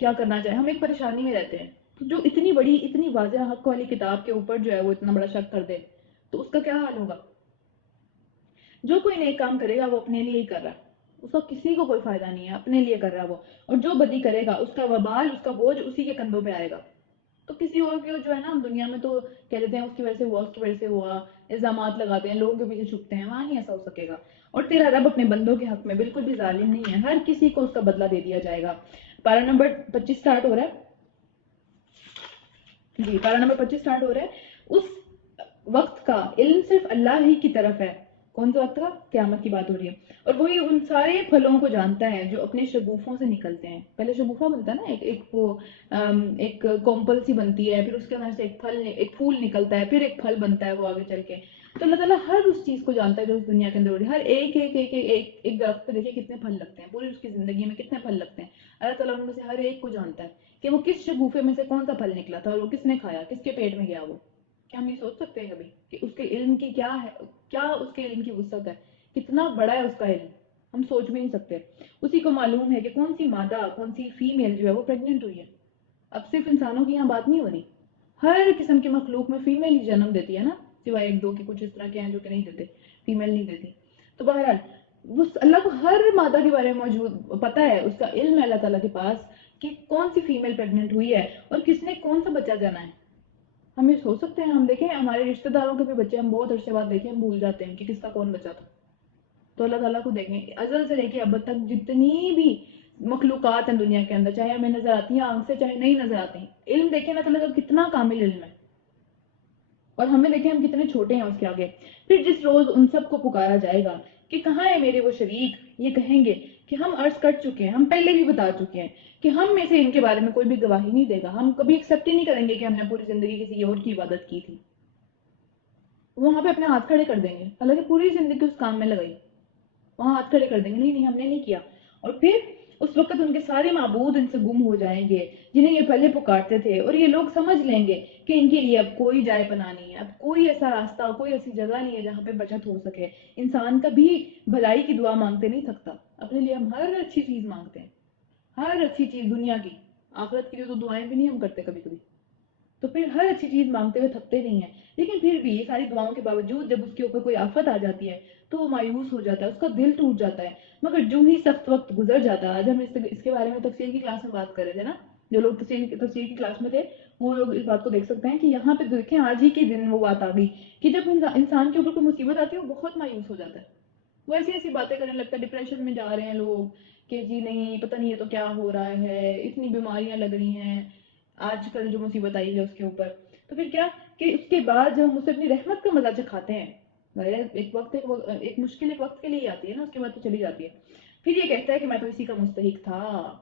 کیا کرنا چاہے. ہم ایک پریشانی میں رہتے ہیں. تو جو اتنی بڑی اتنی واضح حق والی کتاب کے اوپر جو ہے وہ اتنا بڑا شک کر دے تو اس کا کیا حال ہوگا. جو کوئی نیک کام کرے گا وہ اپنے لیے ہی کر رہا ہے، اس کا کسی کو کوئی فائدہ نہیں ہے، اپنے لیے کر رہا ہے وہ. اور جو بدی کرے گا اس کا وبال، اس کا بوجھ اسی کے کندھوں پہ آئے گا. تو کسی اور کے جو ہے نا، ہم دنیا میں تو کہہ دیتے ہیں اس کی وجہ سے ہوا، اس کی وجہ سے ہوا، الزامات لگاتے ہیں، لوگوں کے پیچھے چھپتے ہیں. وہاں نہیں ایسا ہو سکے گا. اور تیرا رب اپنے بندوں کے حق میں بالکل بھی ظالم نہیں ہے، ہر کسی کو اس کا بدلہ دے دیا جائے گا. پارہ نمبر 25 سٹارٹ ہو رہا ہے. جی پارہ نمبر 25 سٹارٹ ہو رہا ہے. اس وقت کا علم صرف اللہ ہی کی طرف ہے. کون سے وقت کا؟ قیامت کی بات ہو رہی ہے. اور وہی ان سارے پھلوں کو جانتا ہے جو اپنے شگوفوں سے نکلتے ہیں. پہلے شگوفہ بنتا ہے نا، ایک کومپل سی بنتی ہے، پھر اس کے اندر سے ایک پھول نکلتا ہے، پھر ایک پھل بنتا ہے وہ آگے چل کے. تو اللہ تعالیٰ ہر اس چیز کو جانتا ہے جو اس دنیا کے اندر ہو رہی ہے. ہر ایک درخت پہ دیکھیں کتنے پھل لگتے ہیں، پوری اس کی زندگی میں کتنے پھل لگتے ہیں. اللہ تعالیٰ ان میں سے ہر ایک کو جانتا ہے کہ وہ کس شگوفے میں سے کون سا پھل نکلا تھا اور وہ کس نے کھایا، کس کے پیٹ میں گیا وہ. کیا ہم یہ سوچ سکتے ہیں کبھی کہ اس کے علم کی کیا ہے، کیا اس کے علم کی وسعت ہے، کتنا بڑا ہے اس کا علم. ہم سوچ بھی نہیں سکتے. اسی کو معلوم ہے کہ کون سی مادہ، کون سی فیمیل جو ہے وہ پریگننٹ ہوئی ہے. اب صرف انسانوں کی یہاں بات نہیں ہو رہی، ہر قسم کی مخلوق میں فیمیل ہی جنم دیتی ہے نا، سوائے ایک دو کے کچھ اس طرح کے ہیں جو کہ نہیں دیتے، فیمیل نہیں دیتی. تو بہرحال وہ اللہ کو ہر مادہ کے بارے میں موجود پتہ ہے، اس کا علم ہے اللہ تعالیٰ کے پاس کہ کون سی فیمیل پریگننٹ ہوئی ہے اور کس نے کون سا بچہ جانا ہے. ہم یہ سوچ سکتے ہیں؟ ہم دیکھیں ہمارے رشتہ داروں کے بھی بچے ہم بہت عرصے بعد دیکھیں ہم بھول جاتے ہیں کہ کس کا کون بچہ تھا. تو اللہ تعالیٰ کو دیکھیں ازل سے لے کے اب تک جتنی بھی مخلوقات ہیں دنیا کے اندر، چاہے ہمیں نظر آتی ہیں آنکھ سے چاہے نہیں نظر آتی ہیں، علم دیکھیں اللہ تعالیٰ کا کتنا کامل علم ہے. اور ہمیں دیکھیں ہم کتنے چھوٹے ہیں اس کے آگے. پھر جس روز ان سب کو پکارا جائے گا کہ کہاں ہے میرے وہ شریک، یہ کہیں گے کہ ہم عرض کر چکے ہیں، ہم پہلے بھی بتا چکے ہیں کہ ہم میں سے ان کے بارے میں کوئی بھی گواہی نہیں دے گا. ہم کبھی ایکسیپٹ ہی نہیں کریں گے کہ ہم نے پوری زندگی کسی اور کی عبادت کی تھی. وہاں پہ اپنے ہاتھ کھڑے کر دیں گے، حالانکہ پوری زندگی اس کام میں لگائی، وہاں ہاتھ کھڑے کر دیں گے نہیں نہیں ہم نے نہیں کیا. اور پھر اس وقت ان کے سارے معبود ان سے گم ہو جائیں گے جنہیں یہ پہلے پکارتے تھے، اور یہ لوگ سمجھ لیں گے کہ ان کے لیے اب کوئی جائے پناہ نہیں ہے، اب کوئی ایسا راستہ، کوئی ایسی جگہ نہیں ہے جہاں پہ بچت ہو سکے. انسان کبھی بھلائی کی دعا مانگتے نہیں تھکتا. اپنے لیے ہم ہر اچھی چیز مانگتے ہیں، ہر اچھی چیز دنیا کی، آخرت کی تو دعائیں بھی نہیں ہم کرتے کبھی کبھی. تو پھر ہر اچھی چیز مانگتے ہوئے تھکتے نہیں ہیں. لیکن پھر بھی یہ ساری دعاؤں کے باوجود جب اس کے اوپر کوئی آفت آ جاتی ہے تو وہ مایوس ہو جاتا ہے، اس کا دل ٹوٹ جاتا ہے. مگر جو ہی سخت وقت گزر جاتا ہے، آج ہم اس کے بارے میں تفسیر کی کلاس میں بات کر رہے تھے نا، جو لوگ تفسیر کی کلاس میں تھے وہ لوگ اس بات کو دیکھ سکتے ہیں کہ یہاں پہ دیکھیں آج ہی کے دن وہ بات آ گئی کہ جب انسان کے اوپر کوئی مصیبت آتی ہے وہ بہت مایوس ہو جاتا ہے. وہ ایسی ایسی باتیں کرنے لگتا ہے، ڈپریشن میں جا رہے ہیں لوگ کہ جی نہیں پتہ نہیں یہ تو کیا ہو رہا ہے، اتنی بیماریاں لگ رہی ہیں آج کل جو مصیبت آئی ہے اس کے اوپر. تو پھر کیا کہ اس کے بعد جب ہم اسے اپنی رحمت کا مزہ چکھاتے ہیں، ایک مشکل ایک وقت کے لیے آتی ہے نا، اس کے بعد تو چلی جاتی ہے. پھر یہ کہتا ہے کہ میں تو اسی کا مستحق تھا،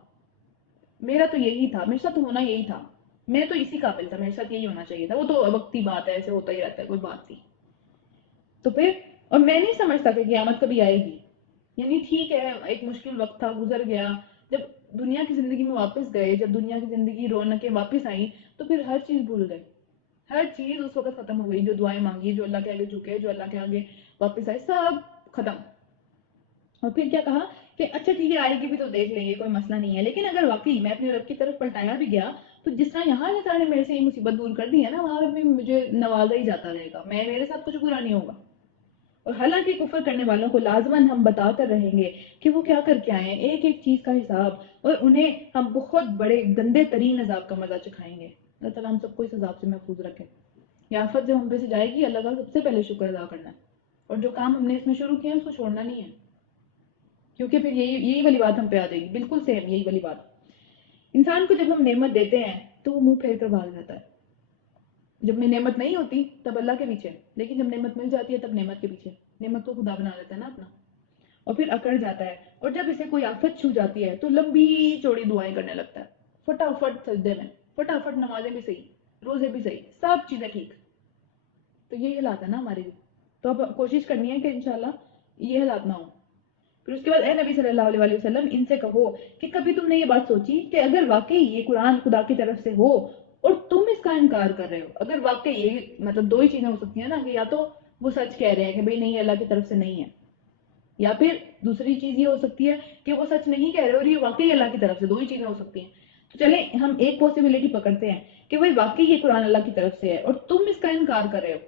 میرا تو یہی تھا، میرے ساتھ ہونا یہی تھا، میں تو اسی قابل تھا، میرے ساتھ یہی ہونا چاہیے تھا، وہ تو وقتی بات ہے، ایسے ہوتا ہی رہتا ہے، کوئی بات تھی. تو پھر اور میں نہیں سمجھتا کہ قیامت کبھی آئے گی. یعنی ٹھیک ہے ایک مشکل وقت تھا گزر گیا، جب دنیا کی زندگی میں واپس گئے، جب دنیا کی زندگی رونقیں واپس آئیں تو پھر ہر چیز بھول گئے، ہر چیز اس وقت ختم ہو گئی، جو دعائیں مانگی، جو اللہ کے آگے جھکے، جو اللہ کے آگے واپس آئے، سب ختم. اور پھر کیا کہا کہ اچھا ٹھیک ہے آئے گی بھی تو دیکھ لیں گے، کوئی مسئلہ نہیں ہے. لیکن اگر واقعی میں اپنے رب کی طرف پلٹایا بھی گیا تو جس طرح یہاں اللہ تعالیٰ نے میرے سے یہ مصیبت دور کر دی ہے نا، وہاں بھی مجھے نوازا ہی جاتا رہے گا، میرے ساتھ کچھ برا نہیں ہوگا. اور حالانکہ کفر کرنے والوں کو لازماً ہم بتا کر رہیں گے کہ وہ کیا کر کے آئے ہیں، ایک ایک چیز کا حساب، اور انہیں ہم بہت بڑے گندے ترین عذاب کا مزہ چکھائیں گے. اللہ تعالیٰ ہم سب کو اس عذاب سے محفوظ رکھے. یہ آفت جب ہم پہ سے جائے گی، اللہ کا سب سے پہلے شکر ادا کرنا ہے، اور جو کام ہم نے اس میں شروع کیا ہے اس کو چھوڑنا نہیں ہے، کیونکہ پھر یہی والی بات ہم پہ آ جائے گی، بالکل سیم یہی والی بات. انسان کو جب ہم نعمت دیتے ہیں تو وہ منہ پھیر کر بھاگ جاتا ہے. جب میں نعمت نہیں ہوتی تب اللہ کے پیچھے، لیکن جب نعمت مل جاتی ہے تب نعمت کے پیچھے. نعمت کو خدا بنا لیتا ہے نا اپنا، اور پھر اکڑ جاتا ہے. اور جب اسے کوئی آفت چھو جاتی ہے تو لمبی چوڑی دعائیں کرنے لگتا ہے، فٹافٹ سجدے میں، فٹافٹ نمازیں بھی صحیح، روزے بھی صحیح، سب چیزیں ٹھیک. تو یہی حالات ہے نا ہمارے بھی. تو اب کوشش کرنی ہے کہ انشاءاللہ یہ حالات نہ ہوں. پھر اس کے بعد اے نبی صلی اللہ علیہ وسلم ان سے کہو کہ کبھی تم نے یہ بات سوچی کہ اگر واقعی یہ قرآن خدا کی طرف سے ہو اور تم اس کا انکار کر رہے ہو. اگر واقعی یہ مطلب دو ہی چیزیں ہو سکتی ہیں نا، کہ یا تو وہ سچ کہہ رہے ہیں کہ بھئی نہیں اللہ کی طرف سے نہیں ہے، یا پھر دوسری چیز یہ ہو سکتی ہے کہ وہ سچ نہیں کہہ رہے اور یہ واقعی اللہ کی طرف سے. دو ہی چیزیں ہو سکتی ہیں. تو چلیں ہم ایک پاسبلٹی پکڑتے ہیں کہ بھئی واقعی یہ قرآن اللہ کی طرف سے ہے اور تم اس کا انکار کر رہے ہو،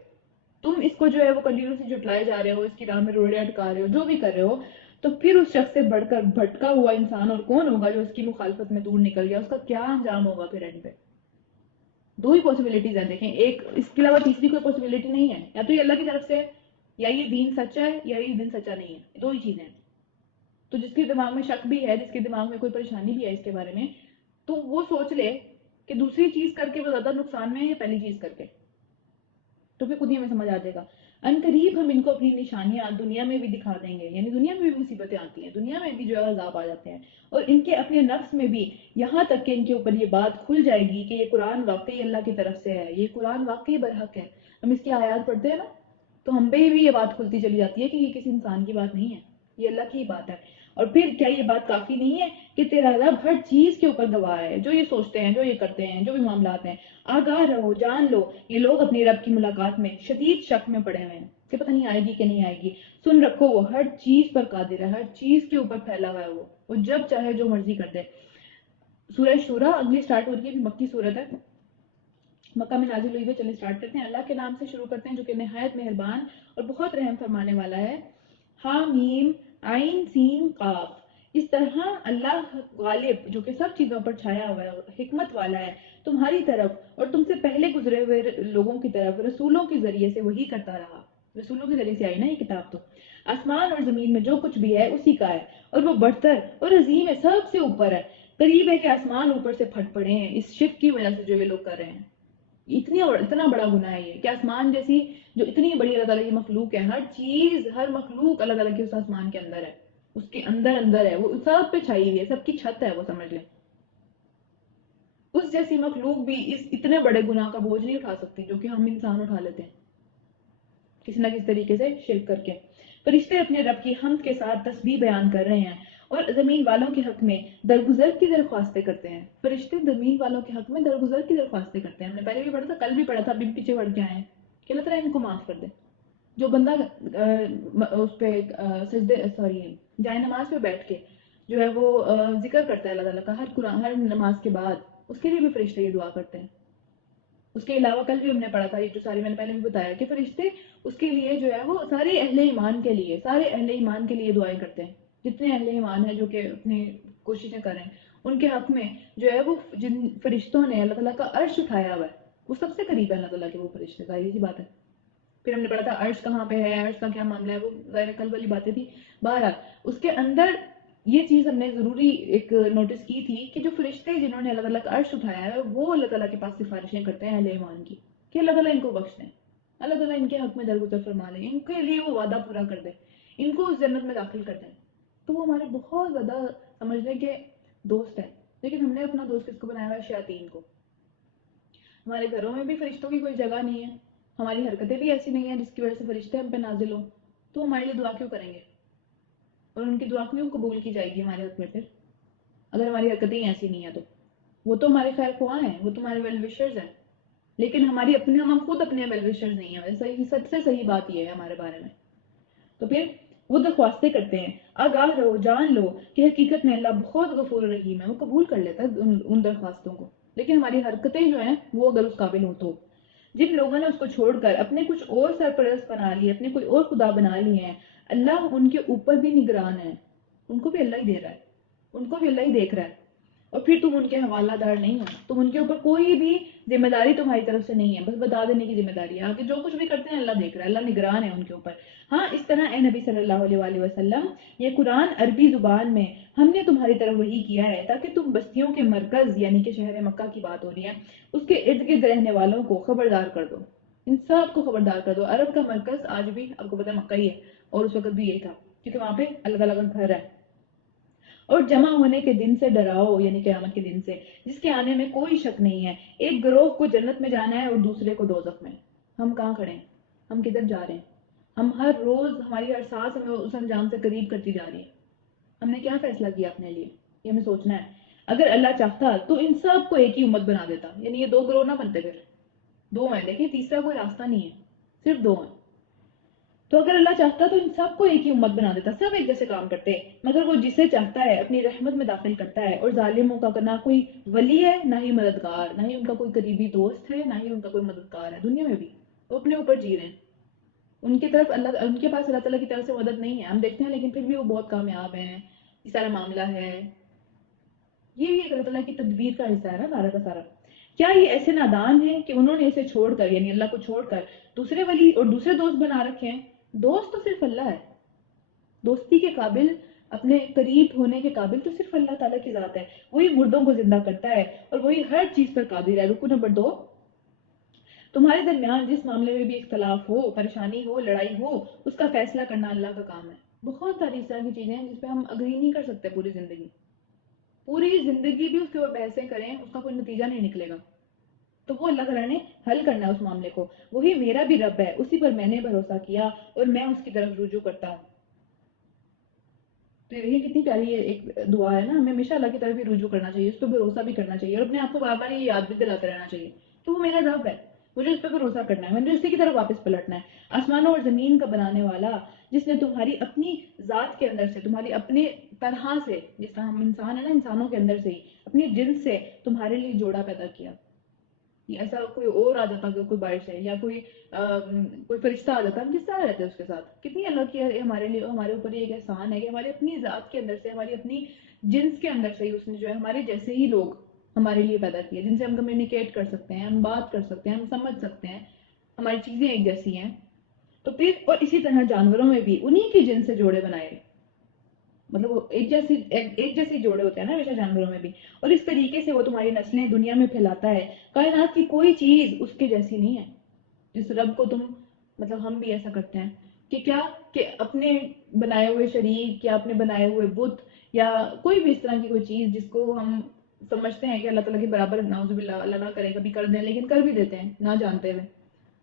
تم اس کو جو ہے وہ کنٹینیوسلی جھٹلائے جا رہے ہو، اس کی راہ میں روڑے اٹکا رہے ہو، جو بھی کر رہے ہو. تو پھر اس شخص سے بڑھ کر بھٹکا ہوا انسان اور کون ہوگا جو اس کی مخالفت میں دور نکل گیا، اس کا کیا انجام ہوگا پھر اینڈ پہ. دو ہی پاسبلٹیز ہیں. دیکھیں ایک اس کے علاوہ تیسری کوئی پاسبلٹی نہیں ہے، یا تو یہ اللہ کی طرف سے ہے، یا یہ دین سچا ہے، یا یہ دین سچا نہیں ہے. دو ہی چیزیں ہیں. تو جس کے دماغ میں شک بھی ہے، جس کے دماغ میں کوئی پریشانی بھی ہے اس کے بارے میں، تو وہ سوچ لے کہ دوسری چیز کر کے وہ زیادہ نقصان میں ہے یا پہلی چیز کر کے. تو پھر خود ہی ہمیں سمجھ آ جائے گا. ان قریب ہم ان کو اپنی نشانیاں دنیا میں بھی دکھا دیں گے، یعنی دنیا میں بھی مصیبتیں آتی ہیں، دنیا میں بھی جو ہے عذاب آ جاتے ہیں، اور ان کے اپنے نفس میں بھی، یہاں تک کہ ان کے اوپر یہ بات کھل جائے گی کہ یہ قرآن واقعی اللہ کی طرف سے ہے، یہ قرآن واقعی برحق ہے. ہم اس کی آیات پڑھتے ہیں نا تو ہم پہ بھی یہ بات کھلتی چلی جاتی ہے کہ یہ کسی انسان کی بات نہیں ہے، یہ اللہ کی بات ہے. اور پھر کیا یہ بات کافی نہیں ہے کہ تیرا رب ہر چیز کے اوپر گواہ ہے، جو یہ سوچتے ہیں، جو یہ کرتے ہیں، جو بھی معاملات ہیں. آگاہ رہو، جان لو یہ لوگ اپنی رب کی ملاقات میں شدید شک میں پڑے ہوئے ہیں کہ پتہ نہیں آئے گی کہ نہیں آئے گی. سن رکھو وہ ہر چیز پر قادر ہے، ہر چیز کے اوپر پھیلا ہوا ہے، وہ جب چاہے جو مرضی کر دے. سورہ شورا اگلی سٹارٹ ہو رہی ہے، مکی صورت ہے، مکہ میں نازل ہوئی ہے. چلیں سٹارٹ کرتے ہیں. اللہ کے نام سے شروع کرتے ہیں جو کہ نہایت مہربان اور بہت رحم فرمانے والا ہے. حامیم عین سین قاف. اس طرح اللہ غالب جو کہ سب چیزوں پر چھایا ہوا ہے، حکمت والا ہے، تمہاری طرف اور تم سے پہلے گزرے ہوئے لوگوں کی طرف رسولوں کے ذریعے سے وہی کرتا رہا. رسولوں کے ذریعے سے آئی نا یہ کتاب. تو آسمان اور زمین میں جو کچھ بھی ہے اسی کا ہے، اور وہ بڑھتر اور عظیم ہے، سب سے اوپر ہے. قریب ہے کہ آسمان اوپر سے پھٹ پڑے ہیں اس شرک کی وجہ سے جو یہ لوگ کر رہے ہیں. اتنا بڑا گناہ ہے یہ کہ آسمان جیسی جو اتنی بڑی اللہ تعالیٰ کی مخلوق ہے، ہر چیز ہر مخلوق اللہ تعالیٰ کی اس آسمان کے اندر ہے، اس کے اندر ہے، وہ سب پہ چھائی ہوئی ہے، سب کی چھت ہے وہ، سمجھ لیں. اس جیسی مخلوق بھی اس اتنے بڑے گناہ کا بوجھ نہیں اٹھا سکتی جو کہ ہم انسان اٹھا لیتے ہیں کسی نہ کسی طریقے سے شرک کر کے. فرشتے اپنے رب کی حمد کے ساتھ تسبیح بیان کر رہے ہیں اور زمین والوں کے حق میں درگزر کی درخواستیں کرتے ہیں. فرشتے زمین والوں کے حق میں درگزر کی درخواستیں کرتے ہیں. ہم نے پہلے بھی پڑھا تھا، کل بھی پڑھا تھا، ابھی پیچھے پڑھ کے آئے ہیں کہ اللہ تعالیٰ ان کو معاف کر دے. جو بندہ اس پہ جائے نماز پہ بیٹھ کے جو ہے وہ ذکر کرتا ہے اللہ تعالیٰ کا ہر نماز کے بعد، اس کے لیے بھی فرشتے یہ دعا کرتے ہیں. اس کے علاوہ کل بھی ہم نے پڑھا تھا، یہ جو ساری میں نے پہلے بھی بتایا کہ فرشتے اس کے لیے جو ہے وہ سارے اہل ایمان کے لیے دعائیں کرتے ہیں. جتنے اہل ایمان ہیں جو کہ اپنی کوششیں کر رہے ہیں ان کے حق میں جو ہے وہ جن فرشتوں نے اللہ تعالیٰ کا عرش اٹھایا ہوا ہے، وہ سب سے قریب ہے اللہ تعالیٰ کے وہ فرشتے. ظاہر سی بات ہے. پھر ہم نے پڑھا تھا عرش کہاں پہ ہے، عرش کا کیا معاملہ ہے، وہ ظاہر کل والی باتیں تھی. بہرحال اس کے اندر یہ چیز ہم نے ضروری ایک نوٹس کی تھی کہ جو فرشتے جنہوں نے اللہ تعالیٰ کا عرش اٹھایا ہے وہ اللہ تعالیٰ کے پاس سفارشیں کرتے ہیں اہل ایمان کی کہ اللہ تعالیٰ ان کو بخش دیں، اللہ تعالیٰ ان کے حق میں درگزر فرما لیں، ان کے لیے وہ وعدہ پورا کر دیں، ان کو اس جنت میں داخل کر دیں. تو وہ ہمارے بہت زیادہ سمجھنے کے دوست ہیں. لیکن ہم نے اپنا دوست کس کو بنایا ہوا ہے؟ شیاطین کو. ہمارے گھروں میں بھی فرشتوں کی کوئی جگہ نہیں ہے، ہماری حرکتیں بھی ایسی نہیں ہیں جس کی وجہ سے فرشتے ہم پہ نازل ہوں. تو ہمارے لیے دعا کیوں کریں گے اور ان کی دعا کیوں قبول کی جائے گی ہمارے حق میں؟ پھر اگر ہماری حرکتیں ایسی نہیں ہیں تو وہ تو ہمارے خیر خواہ ہیں، وہ تو ہمارے ویل وشرز ہیں. لیکن ہم خود اپنے ویل وشرز نہیں ہیں. سب سے صحیح بات یہ ہے ہمارے بارے میں. تو پھر وہ درخواستیں کرتے ہیں. آگاہ رہو، جان لو کہ حقیقت میں اللہ بہت غفور رحیم ہے. وہ قبول کر لیتا ہے ان درخواستوں کو، لیکن ہماری حرکتیں جو ہیں وہ اگر اس قابل ہو تو. جن لوگوں نے اس کو چھوڑ کر اپنے کچھ اور سرپرست بنا لیے، اپنے کوئی اور خدا بنا لیے ہیں، اللہ ان کے اوپر بھی نگران ہے. ان کو بھی اللہ ہی دے رہا ہے، ان کو بھی اللہ ہی دیکھ رہا ہے. اور پھر تم ان کے حوالہ دار نہیں ہو، تم ان کے اوپر کوئی بھی ذمہ داری تمہاری طرف سے نہیں ہے، بس بتا دینے کی ذمہ داری ہے. آگے جو کچھ بھی کرتے ہیں اللہ دیکھ رہا ہے، اللہ نگران ہے ان کے اوپر. ہاں اس طرح اے نبی صلی اللہ علیہ وآلہ وسلم، یہ قرآن عربی زبان میں ہم نے تمہاری طرف وحی کیا ہے تاکہ تم بستیوں کے مرکز یعنی کہ شہر مکہ کی بات ہو رہی ہے، اس کے ارد گرد رہنے والوں کو خبردار کر دو. ان سب کو خبردار کر دو. عرب کا مرکز آج بھی آپ کو پتہ ہے مکہ ہی ہے، اور اس وقت بھی یہی تھا کیونکہ وہاں پہ اللہ تعالیٰ کا گھر ہے. اور جمع ہونے کے دن سے ڈراؤ یعنی قیامت کے دن سے، جس کے آنے میں کوئی شک نہیں ہے. ایک گروہ کو جنت میں جانا ہے اور دوسرے کو دوزخ میں. ہم کہاں کھڑے ہیں؟ ہم کدھر جا رہے ہیں؟ ہم ہر روز، ہماری ہر سانس ہمیں اس انجام سے قریب کرتی جا رہی ہے. ہم نے کیا فیصلہ کیا اپنے لیے، یہ ہمیں سوچنا ہے. اگر اللہ چاہتا تو ان سب کو ایک ہی امت بنا دیتا، یعنی یہ 2 گروہ نہ بنتے. پھر 2 ہیں، دیکھیں تیسرا کوئی راستہ نہیں ہے، صرف 2 ہیں. تو اگر اللہ چاہتا تو ان سب کو ایک ہی امت بنا دیتا، سب ایک جیسے کام کرتے. مگر وہ جسے چاہتا ہے اپنی رحمت میں داخل کرتا ہے، اور ظالموں کا نہ کوئی ولی ہے، نہ ہی مددگار، نہ ہی ان کا کوئی قریبی دوست ہے، نہ ہی ان کا کوئی مددگار ہے. دنیا میں بھی وہ اپنے اوپر جی رہے ہیں. ان کی طرف اللہ، ان کے پاس اللہ تعالیٰ کی طرف سے مدد نہیں ہے، ہم دیکھتے ہیں، لیکن پھر بھی وہ بہت کامیاب ہیں. یہ سارا معاملہ ہے، یہ بھی ایک اللہ تعالیٰ کی تدبیر کا حصہ ہے نا سارا کا سارا. کیا یہ ایسے نادان ہیں کہ انہوں نے اسے چھوڑ کر یعنی اللہ کو چھوڑ کر دوسرے ولی اور دوسرے دوست بنا رکھے ہیں؟ دوست تو صرف اللہ ہے. دوستی کے قابل، اپنے قریب ہونے کے قابل تو صرف اللہ تعالیٰ کی ذات ہے. وہی مردوں کو زندہ کرتا ہے اور وہی ہر چیز پر قادر ہے. رکو نمبر 2، تمہارے درمیان جس معاملے میں بھی اختلاف ہو، پریشانی ہو، لڑائی ہو، اس کا فیصلہ کرنا اللہ کا کام ہے. بہت ساری اس طرح کی چیزیں ہیں جس پہ ہم اگری نہیں کر سکتے پوری زندگی. پوری زندگی بھی اس کے اوپر بحثیں کریں، اس کا کوئی نتیجہ نہیں نکلے گا. تو وہ اللہ تعالیٰ نے حل کرنا ہے اس معاملے کو. وہی میرا بھی رب ہے، اسی پر میں نے بھروسہ کیا اور میں اس کی طرف رجوع کرتا ہوں. تو یہ کتنی پیاری یہ ایک دعا ہے نا. ہمیں ہمیشہ اللہ کی طرف بھی رجوع کرنا چاہیے، اس پہ بھروسہ بھی کرنا چاہیے، اور اپنے آپ کو بار بار یہ یاد بھی دلاتے رہنا چاہیے کہ وہ میرا رب ہے، مجھے اس پہ بھروسہ کرنا ہے، مجھے اسی کی طرف واپس پلٹنا ہے. آسمانوں اور زمین کا بنانے والا، جس نے تمہاری اپنی ذات کے اندر سے، تمہاری اپنے طرح سے، جس طرح ہم انسان ہیں نا، انسانوں کے اندر سے ہی اپنی جنس سے تمہارے لیے جوڑا پیدا کیا. ایسا کوئی اور آ جاتا کہ کوئی بارش ہے یا کوئی فرشتہ آ جاتا، ہم کس طرح رہتے ہیں اس کے ساتھ. کتنی اللہ کی ہمارے لیے، ہمارے اوپر ایک احسان ہے کہ ہماری اپنی ذات کے اندر سے، ہماری اپنی جنس کے اندر سے ہی اس نے جو ہے ہمارے جیسے ہی لوگ ہمارے لیے پیدا کیے، جن سے ہم کمیونیکیٹ کر سکتے ہیں، ہم بات کر سکتے ہیں، ہم سمجھ سکتے ہیں، ہماری چیزیں ایک جیسی ہیں. تو پھر اور اسی طرح جانوروں میں بھی انہی کی جنس سے جوڑے بنائے، مطلب وہ ایک جیسے جوڑے ہوتے ہیں نا ہمیشہ جانوروں میں بھی. اور اس طریقے سے وہ تمہاری نسلیں دنیا میں پھیلاتا ہے. کائنات کی کوئی چیز اس کے جیسی نہیں ہے. جس رب کو تم، مطلب ہم بھی ایسا کرتے ہیں کہ کیا، کہ اپنے بنائے ہوئے شریک یا اپنے بنائے ہوئے بت یا کوئی بھی اس طرح کی کوئی چیز جس کو ہم سمجھتے ہیں کہ اللہ تعالیٰ کے برابر، نعوذ باللہ اللہ نہ کرے کبھی کر دیں، لیکن کر بھی دیتے ہیں نہ جانتے ہوئے.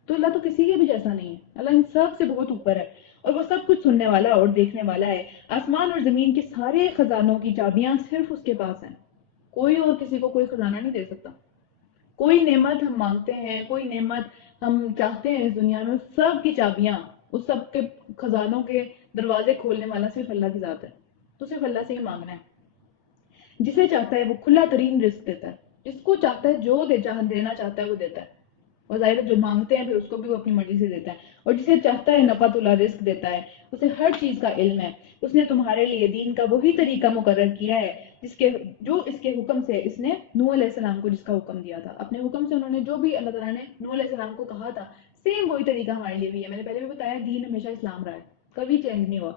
تو اللہ تو کسی کے بھی جیسا نہیں ہے. اللہ ان سب سے بہت اوپر ہے اور وہ سب کچھ سننے والا اور دیکھنے والا ہے. آسمان اور زمین کے سارے خزانوں کی چابیاں صرف اس کے پاس ہیں. کوئی اور کسی کو کوئی خزانہ نہیں دے سکتا. کوئی نعمت ہم مانگتے ہیں، کوئی نعمت ہم چاہتے ہیں اس دنیا میں، سب کی چابیاں، اس سب کے خزانوں کے دروازے کھولنے والا صرف اللہ کی ذات ہے. تو صرف اللہ سے ہی مانگنا ہے. جسے چاہتا ہے وہ کھلا ترین رزق دیتا ہے. جس کو چاہتا ہے جو دینا چاہتا ہے وہ دیتا ہے. اور ظاہر جو مانگتے ہیں پھر اس کو بھی وہ اپنی مرضی سے دیتا ہے. اور جسے چاہتا ہے نفعت اللہ رزق دیتا ہے. اسے ہر چیز کا علم ہے. اس نے تمہارے لیے دین کا وہی طریقہ مقرر کیا ہے اس کے حکم سے اس نے نوح علیہ السلام کو جس کا حکم دیا تھا. اپنے حکم سے انہوں نے جو بھی اللہ تعالیٰ نے نوح علیہ السلام کو کہا تھا، سیم وہی طریقہ ہمارے لیے بھی ہے. میں نے پہلے بھی بتایا دین ہمیشہ اسلام رہا ہے، کبھی چینج نہیں ہوا.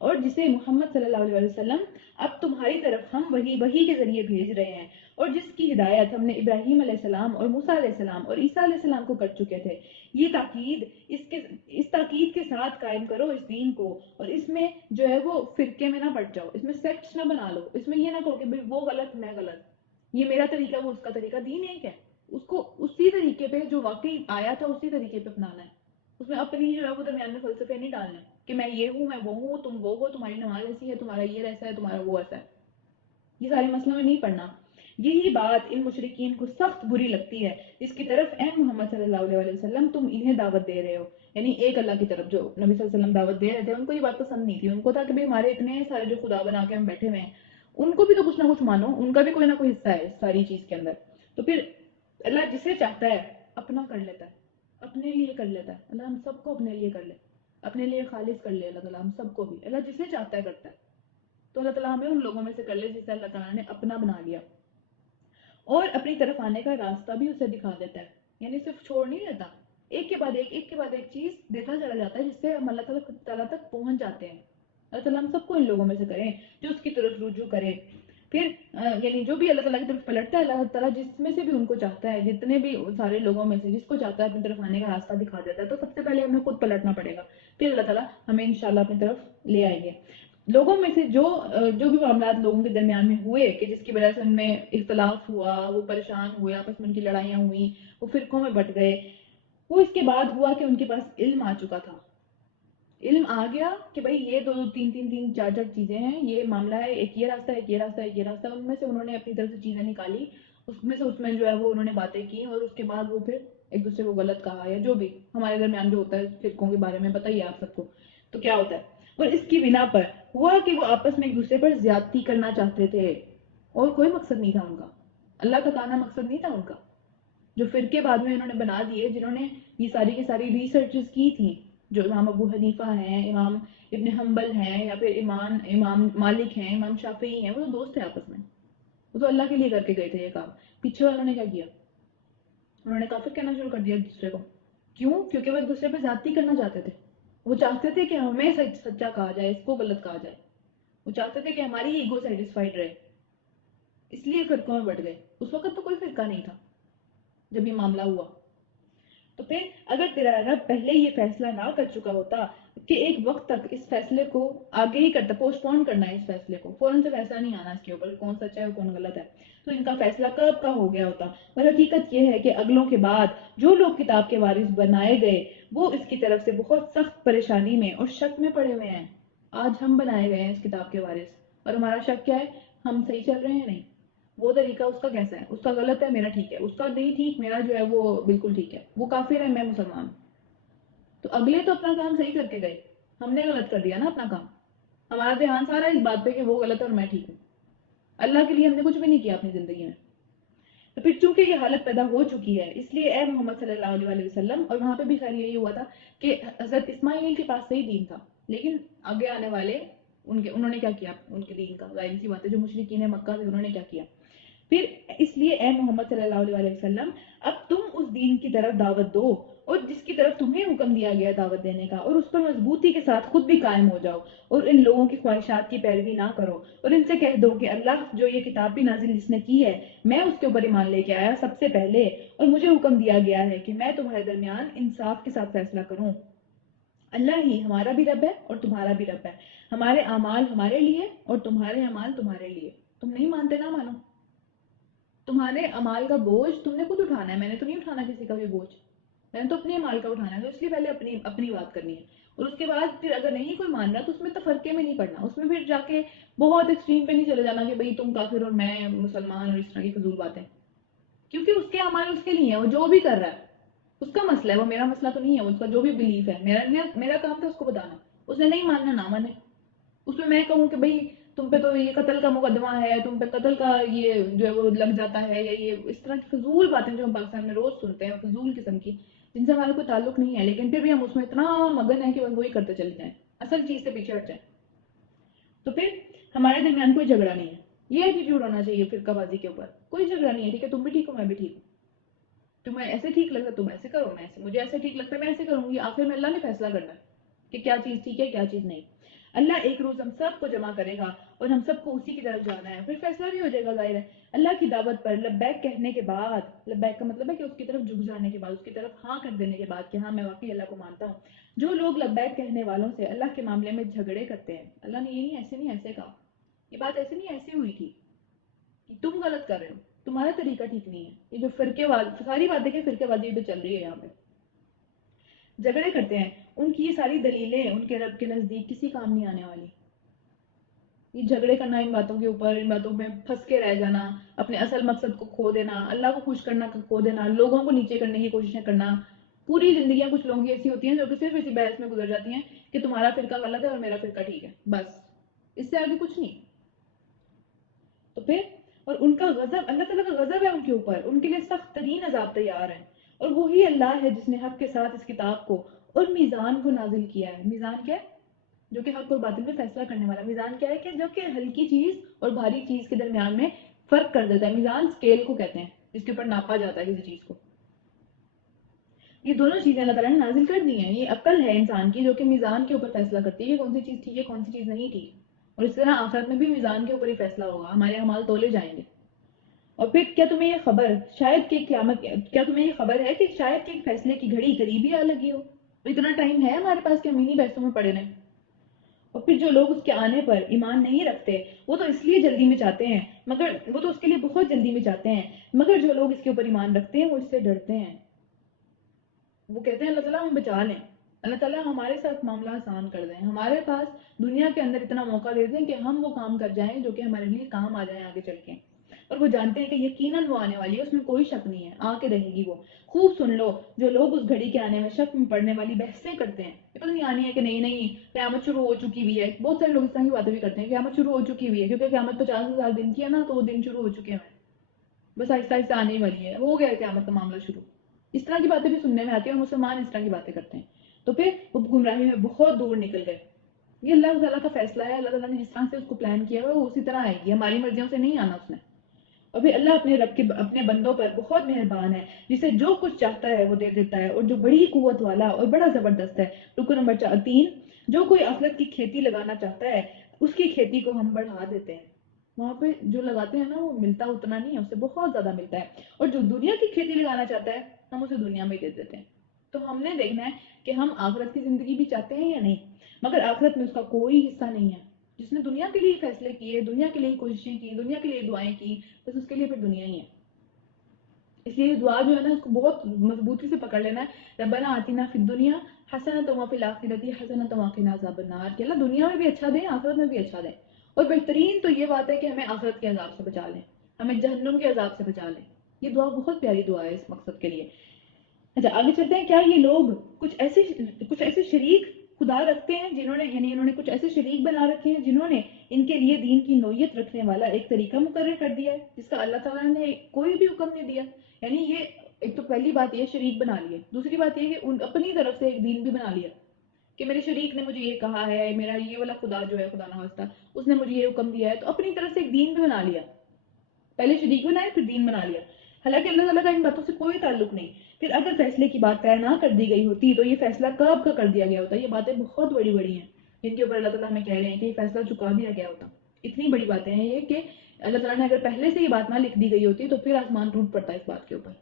اور جسے محمد صلی اللہ علیہ وسلم اب تمہاری طرف ہم وہی کے ذریعے بھیج رہے ہیں، اور جس کی ہدایت ہم نے ابراہیم علیہ السلام اور موسیٰ علیہ السلام اور عیسیٰ علیہ السلام کو کر چکے تھے. یہ تاکید، اس تاکید کے ساتھ قائم کرو اس دین کو، اور اس میں جو ہے وہ فرقے میں نہ بٹ جاؤ، اس میں سیکٹس نہ بنا لو، اس میں یہ نہ کہو کہ وہ غلط میں غلط، یہ میرا طریقہ وہ اس کا طریقہ. دین ایک ہے، اس کو اسی طریقے پہ جو واقعی آیا تھا اسی طریقے پہ اپنانا ہے. اس میں اپنی جو ہے وہ درمیان میں فلسفے نہیں ڈالنے کہ میں یہ ہوں، میں وہ ہوں، تم وہ ہو، تمہاری نماز ایسی ہے، تمہارا یہ ایسا ہے، تمہارا وہ ایسا ہے. یہ سارے مسئلوں میں نہیں پڑنا. یہی بات ان مشرکین کو سخت بری لگتی ہے جس کی طرف اے محمد صلی اللہ علیہ وسلم تم انہیں دعوت دے رہے ہو. یعنی ایک اللہ کی طرف جو نبی صلی اللہ علیہ وسلم دعوت دے رہے تھے ان کو یہ بات پسند نہیں تھی. ان کو تھا کہ بھئی ہمارے اتنے سارے جو خدا بنا کے ہم بیٹھے ہوئے ہیں ان کو بھی تو کچھ نہ کچھ مانو, ان کا بھی کوئی نہ کوئی حصہ ہے اس ساری چیز کے اندر. تو پھر اللہ جسے چاہتا ہے اپنا کر لیتا ہے, اپنے لیے کر لیتا ہے. اللہ ہم سب کو اپنے لیے کر لے, اپنے لیے خالص کر لے اللہ تعالیٰ ہم سب کو بھی. اللہ جسے چاہتا ہے کرتا ہے. تو اللہ تعالیٰ ہمیں ان لوگوں میں سے کر لے جسے اللہ تعالیٰ نے اپنا بنا لیا, اور اپنی طرف آنے کا راستہ بھی اسے دکھا دیتا ہے. یعنی صرف چھوڑ نہیں دیتا, ایک کے بعد ایک چیز دیتا چلا جاتا ہے جس سے ہم اللہ تعالیٰ تک پہنچ جاتے ہیں. اللہ تعالیٰ ہم سب کو ان لوگوں میں سے کریں جو اس کی طرف رجوع کرے. پھر یعنی جو بھی اللہ تعالیٰ کی طرف پلٹتا ہے اللہ تعالیٰ جس میں سے بھی ان کو چاہتا ہے, جتنے بھی سارے لوگوں میں سے جس کو چاہتا ہے اپنی طرف آنے کا راستہ دکھا دیتا ہے. تو سب سے پہلے ہمیں خود پلٹنا پڑے گا, پھر اللہ تعالیٰ ہمیں انشاءاللہ اپنی طرف لے آئیں گے. لوگوں میں سے جو بھی معاملات لوگوں کے درمیان میں ہوئے کہ جس کی وجہ سے ان میں اختلاف ہوا, وہ پریشان ہوئے, آپس میں ان کی لڑائیاں ہوئیں, وہ فرقوں میں بٹ گئے, وہ اس کے بعد ہوا کہ ان کے پاس علم آ چکا تھا. علم آ گیا کہ بھئی یہ دو تین چار چیزیں ہیں, یہ معاملہ ہے, ایک یہ راستہ ہے, ایک یہ راستہ ہے, ایک یہ راستہ ہے. ان میں سے انہوں نے اپنی طرف سے چیزیں نکالی, اس میں جو ہے وہ انہوں نے باتیں کی, اور اس کے بعد وہ پھر ایک دوسرے کو غلط کہا, یا جو بھی ہمارے درمیان جو ہوتا ہے فرقوں کے بارے میں بتائیے آپ سب کو تو کیا ہوتا ہے. اور اس کی بنا پر ہوا کہ وہ آپس میں ایک دوسرے پر زیادتی کرنا چاہتے تھے, اور کوئی مقصد نہیں تھا ان کا, اللہ کا کہنا مقصد نہیں تھا ان کا. جو فرقے بعد میں انہوں نے بنا دیے, جنہوں نے یہ ساری کی ساری ریسرچز کی تھیں, جو امام ابو حنیفہ ہیں, امام ابن حنبل ہیں, یا پھر امام مالک ہیں, امام شافعی ہیں, وہ تو دوست ہیں آپس میں, وہ تو اللہ کے لیے کر کے گئے تھے یہ کام. پیچھے والوں نے کیا کیا, انہوں نے کافر کہنا شروع کر دیا ایک دوسرے کو. کیوں؟ کیونکہ وہ ایک دوسرے پہ زیادتی کرنا چاہتے تھے. وہ چاہتے تھے کہ ہمیں سچا کہا جائے, اس کو غلط کہا جائے. وہ چاہتے تھے کہ ہماری ایگو سیٹسفائیڈ رہے, اس لیے فرقوں میں بٹ گئے. اس وقت تو کوئی فرقہ نہیں تھا جب یہ معاملہ ہوا. تو پھر اگر تیرا رب پہلے یہ فیصلہ نہ کر چکا ہوتا کہ ایک وقت تک اس فیصلے کو آگے ہی کرتا, پوسٹ پون کرنا ہے اس فیصلے کو, فوراً سے فیصلہ نہیں آنا اس کے اوپر کون سچا ہے اور کون غلط ہے, تو ان کا فیصلہ کب کا ہو گیا ہوتا. اور حقیقت یہ ہے کہ اگلوں کے بعد جو لوگ کتاب کے وارث بنائے گئے وہ اس کی طرف سے بہت سخت پریشانی میں اور شک میں پڑے ہوئے ہیں. آج ہم بنائے گئے ہیں اس کتاب کے وارث, اور ہمارا شک کیا ہے, ہم صحیح چل رہے ہیں نہیں. وہ طریقہ اس کا کیسا ہے, اس کا غلط ہے میرا ٹھیک ہے, اس کا نہیں ٹھیک میرا جو ہے وہ بالکل ٹھیک ہے, وہ کافر ہے میں مسلمان. تو اگلے تو اپنا کام صحیح کر کے گئے, ہم نے غلط کر دیا نا اپنا کام. ہمارا دھیان سارا اس بات پہ کہ وہ غلط ہے اور میں ٹھیک ہوں. اللہ کے لیے ہم نے کچھ بھی نہیں کیا اپنی زندگی میں. تو پھر چونکہ یہ حالت پیدا ہو چکی ہے, اس لیے اے محمد صلی اللہ علیہ وسلم, اور وہاں پہ بھی خیر یہی ہوا تھا کہ حضرت اسماعیل کے پاس صحیح دین تھا, لیکن آگے آنے والے انہوں نے کیا کیا ان کے دین کا, ظاہر سی بات ہے جو مشرکین مکہ تھے انہوں نے کیا کیا. پھر اس لیے اے محمد صلی اللہ علیہ وسلم اب تم اس دین کی طرف دعوت دو, اور جس کی طرف تمہیں حکم دیا گیا دعوت دینے کا, اور اس پر مضبوطی کے ساتھ خود بھی قائم ہو جاؤ, اور ان لوگوں کی خواہشات کی پیروی نہ کرو, اور ان سے کہہ دو کہ اللہ جو یہ کتاب بھی نازل جس نے کی ہے میں اس کے اوپر ایمان لے کے آیا سب سے پہلے, اور مجھے حکم دیا گیا ہے کہ میں تمہارے درمیان انصاف کے ساتھ فیصلہ کروں. اللہ ہی ہمارا بھی رب ہے اور تمہارا بھی رب ہے, ہمارے اعمال ہمارے لیے اور تمہارے اعمال تمہارے لیے. تم نہیں مانتے نہ مانو, تمہارے اعمال کا بوجھ تم نے خود اٹھانا ہے, میں نے تو نہیں اٹھانا کسی کا بھی بوجھ, میں نے تو اپنے اعمال کا اٹھانا ہے. تو اس لیے پہلے اپنی بات کرنی ہے, اور اس کے بعد پھر اگر نہیں کوئی مان رہا تو اس میں تفرقے میں نہیں پڑنا, اس میں پھر جا کے بہت ایکسٹریم پہ نہیں چلے جانا کہ بھئی تم کافر اور میں مسلمان اور اس طرح کی فضول باتیں, کیونکہ اس کے اعمال اس کے لیے ہیں, وہ جو بھی کر رہا ہے اس کا مسئلہ ہے, وہ میرا مسئلہ تو نہیں ہے. اس کا جو بھی بلیف ہے میرا کام تھا اس کو بتانا, اس نے نہیں ماننا نہ مانے. اس میں کہوں کہ بھئی تم پہ تو یہ قتل کا مقدمہ ہے, تم پہ قتل کا یہ جو ہے وہ لگ جاتا ہے, یا یہ اس طرح کی فضول باتیں جو ہم پاکستان میں روز سنتے ہیں, فضول قسم کی, جن سے ہمارا کوئی تعلق نہیں ہے, لیکن پھر بھی ہم اس میں اتنا مگن ہیں کہ وہی کرتے چلے جائیں, اصل چیز سے پیچھے ہٹ جائیں. تو پھر ہمارے درمیان کوئی جھگڑا نہیں ہے. یہ ایٹیٹیوڈ ہونا چاہیے فرقہ بازی کے اوپر, کوئی جھگڑا نہیں ہے, ٹھیک ہے تم بھی ٹھیک ہو میں بھی ٹھیک ہوں, تمہیں ایسے ٹھیک لگتا ہے تم ایسے کرو, میں ایسے, مجھے ایسے ٹھیک لگتا ہے میں ایسے کروں گی. آخر میں اللہ نے فیصلہ کرنا ہے کہ کیا چیز ٹھیک ہے کیا چیز نہیں. اللہ ایک روز ہم سب کو جمع کرے گا اور ہم سب کو اسی کی طرف جانا ہے, پھر فیصلہ بھی ہو جائے گا. ظاہر ہے اللہ کی دعوت پر لبیک کہنے کے بعد, لبیک کا مطلب ہے کہ اس کی طرف جھک جانے کے بعد, اس کی طرف ہاں کر دینے کے بعد کہ ہاں میں واقعی اللہ کو مانتا ہوں. جو لوگ لبیک کہنے والوں سے اللہ کے معاملے میں جھگڑے کرتے ہیں, اللہ نے یہ نہیں ایسے نہیں ایسے کہا, یہ بات ایسے نہیں ایسے ہوئی تھی, کہ تم غلط کر رہے ہو, تمہارا طریقہ ٹھیک نہیں ہے. یہ جو فرقے ساری باتیں کہ فرقے بازی پہ چل رہی ہے, یہاں پہ جھگڑے کرتے ہیں, ان کی یہ ساری دلیلیں ان کے رب کے نزدیک کسی کام نہیں آنے والی. یہ جھگڑے کرنا ان باتوں کے اوپر، ان باتوں میں پھنس کے رہ جانا، اپنے اصل مقصد کو کھو دینا، اللہ کو خوش کرنا کو کھو دینا، لوگوں کو نیچے کرنے کی کوششیں کرنا. پوری زندگیاں کچھ لوگوں کی ایسی ہوتی ہیں جو کہ صرف اسی بحث میں گزر جاتی ہیں کہ تمہارا فرقہ غلط ہے اور میرا فرقہ ٹھیک ہے، بس اس سے آگے کچھ نہیں. تو پھر اور ان کا غضب، اللہ تعالیٰ کا غضب ہے ان کے اوپر، ان کے لیے سخت ترین عذاب تیار ہے. اور وہی اللہ ہے جس نے حق کے ساتھ اس کتاب کو اور میزان کو نازل کیا ہے. میزان کیا ہے؟ جو کہ حق اور باطل میں فیصلہ کرنے والا. میزان کیا ہے؟ کہ جو کہ ہلکی چیز اور بھاری چیز کے درمیان میں فرق کر دیتا ہے. میزان اسکیل کو کہتے ہیں جس کے اوپر ناپا جاتا ہے کسی چیز کو. یہ دونوں چیزیں اللہ تعالیٰ نے نازل کر دی ہیں. یہ عقل ہے انسان کی جو کہ میزان کے اوپر فیصلہ کرتی ہے کہ کون سی چیز ٹھیک ہے کون سی چیز نہیں ٹھیک. اور اس طرح آخرت میں بھی میزان کے اوپر ہی فیصلہ ہوگا، ہمارے اعمال تولے جائیں گے. اور پھر کیا تمہیں یہ خبر ہے کہ شاید کہ فیصلے کی گھڑی قریب ہی آ لگی ہو. اتنا ٹائم ہے ہمارے پاس کہ ہم انہی بحثوں میں پڑے رہیں. اور پھر جو لوگ اس کے آنے پر ایمان نہیں رکھتے وہ تو اس لیے جلدی میں چاہتے ہیں، مگر وہ تو اس کے لیے بہت جلدی میں چاہتے ہیں، مگر جو لوگ اس کے اوپر ایمان رکھتے ہیں وہ اس سے ڈرتے ہیں. وہ کہتے ہیں اللہ تعالیٰ ہمیں بچا لیں، اللہ تعالیٰ ہمارے ساتھ معاملہ آسان کر دیں، ہمارے پاس دنیا کے اندر اتنا موقع دے دیں کہ ہم وہ کام کر جائیں جو کہ ہمارے لیے کام آ جائیں آگے چل کے. اور وہ جانتے ہیں کہ یقیناً وہ آنے والی ہے، اس میں کوئی شک نہیں ہے، آ کے رہے گی وہ. خوب سن لو جو لوگ اس گھڑی کے آنے میں شک میں پڑنے والی بحثیں کرتے ہیں. یہ پتہ نہیں آنی ہے کہ نہیں قیامت شروع ہو چکی ہوئی ہے. بہت سارے لوگ اس طرح کی باتیں بھی کرتے ہیں قیامت شروع ہو چکی ہوئی ہے کیونکہ قیامت 50,000 دن کی ہے نا، تو وہ دن شروع ہو چکے ہیں، بس آہستہ آہستہ آنے ہی والی ہے، ہو گیا قیامت کا معاملہ شروع. اس طرح کی باتیں بھی سننے میں آتی ہیں اور مسلمان اس طرح کی باتیں کرتے ہیں. تو پھر وہ گمراہی میں بہت دور نکل گئے. یہ اللہ تعالیٰ کا فیصلہ ہے، اللہ تعالیٰ نے جس طرح سے اس کو پلان کیا ہے وہ اسی طرح آئے گی، ہماری مرضیوں سے نہیں آنا اس نے. اور پھر اللہ اپنے رب کے اپنے بندوں پر بہت مہربان ہے، جسے جو کچھ چاہتا ہے وہ دے دیتا ہے، اور جو بڑی قوت والا اور بڑا زبردست ہے. رکو نمبر 3، جو کوئی آخرت کی کھیتی لگانا چاہتا ہے اس کی کھیتی کو ہم بڑھا دیتے ہیں. وہاں پہ جو لگاتے ہیں نا وہ ملتا اتنا نہیں ہے، اس سے بہت زیادہ ملتا ہے. اور جو دنیا کی کھیتی لگانا چاہتا ہے ہم اسے دنیا میں دے دیتے ہیں. تو ہم نے دیکھنا ہے کہ ہم آخرت کی زندگی بھی چاہتے ہیں یا نہیں، مگر آخرت میں اس کا کوئی حصہ نہیں ہے. جس نے دنیا کے لیے فیصلے کیے، دنیا کے لیے کوششیں کی، دنیا کے لیے دعائیں کی، بس اس کے لیے پھر دنیا ہی ہے. اس لیے دعا جو ہے نا اس کو بہت مضبوطی سے پکڑ لینا ہے. ربنا آتنا فی الدنیا حسنۃ وفی الآخرۃ حسنۃ وقنا عذاب النار، کہ اللہ دنیا میں بھی اچھا دیں آخرت میں بھی اچھا دیں. اور بہترین تو یہ بات ہے کہ ہمیں آخرت کے عذاب سے بچا لیں، ہمیں جہنم کے عذاب سے بچا لیں. یہ دعا بہت پیاری دعا ہے اس مقصد کے لیے. اچھا آگے چلتے ہیں. کیا یہ لوگ کچھ ایسے شریک خدا رکھتے ہیں جنہوں نے انہوں نے کچھ ایسے شریک بنا رکھے ہیں جنہوں نے ان کے لیے دین کی نوعیت رکھنے والا ایک طریقہ مقرر کر دیا ہے جس کا اللہ تعالیٰ نے کوئی بھی حکم نہیں دیا. یعنی یہ ایک تو پہلی بات یہ شریک بنا لیے، دوسری بات یہ کہ اپنی طرف سے ایک دین بھی بنا لیا کہ میرے شریک نے مجھے یہ کہا ہے، میرا یہ والا خدا جو ہے خدا نخواستہ اس نے مجھے یہ حکم دیا ہے، تو اپنی طرف سے ایک دین بھی بنا لیا. پہلے شریک بنائے پھر دین بنا لیا، حالانکہ اللہ تعالیٰ کا ان باتوں سے کوئی تعلق نہیں. پھر اگر فیصلے کی بات طے نہ کر دی گئی ہوتی تو یہ فیصلہ کب کا کر دیا گیا ہوتا. یہ باتیں بہت بڑی بڑی ہیں جن کے اوپر اللہ تعالیٰ ہمیں کہہ رہے ہیں کہ یہ فیصلہ چکا دیا گیا ہوتا. اتنی بڑی باتیں ہیں یہ کہ اللہ تعالیٰ نے اگر پہلے سے یہ بات نہ لکھ دی گئی ہوتی تو پھر آسمان ٹوٹ پڑتا اس بات کے اوپر.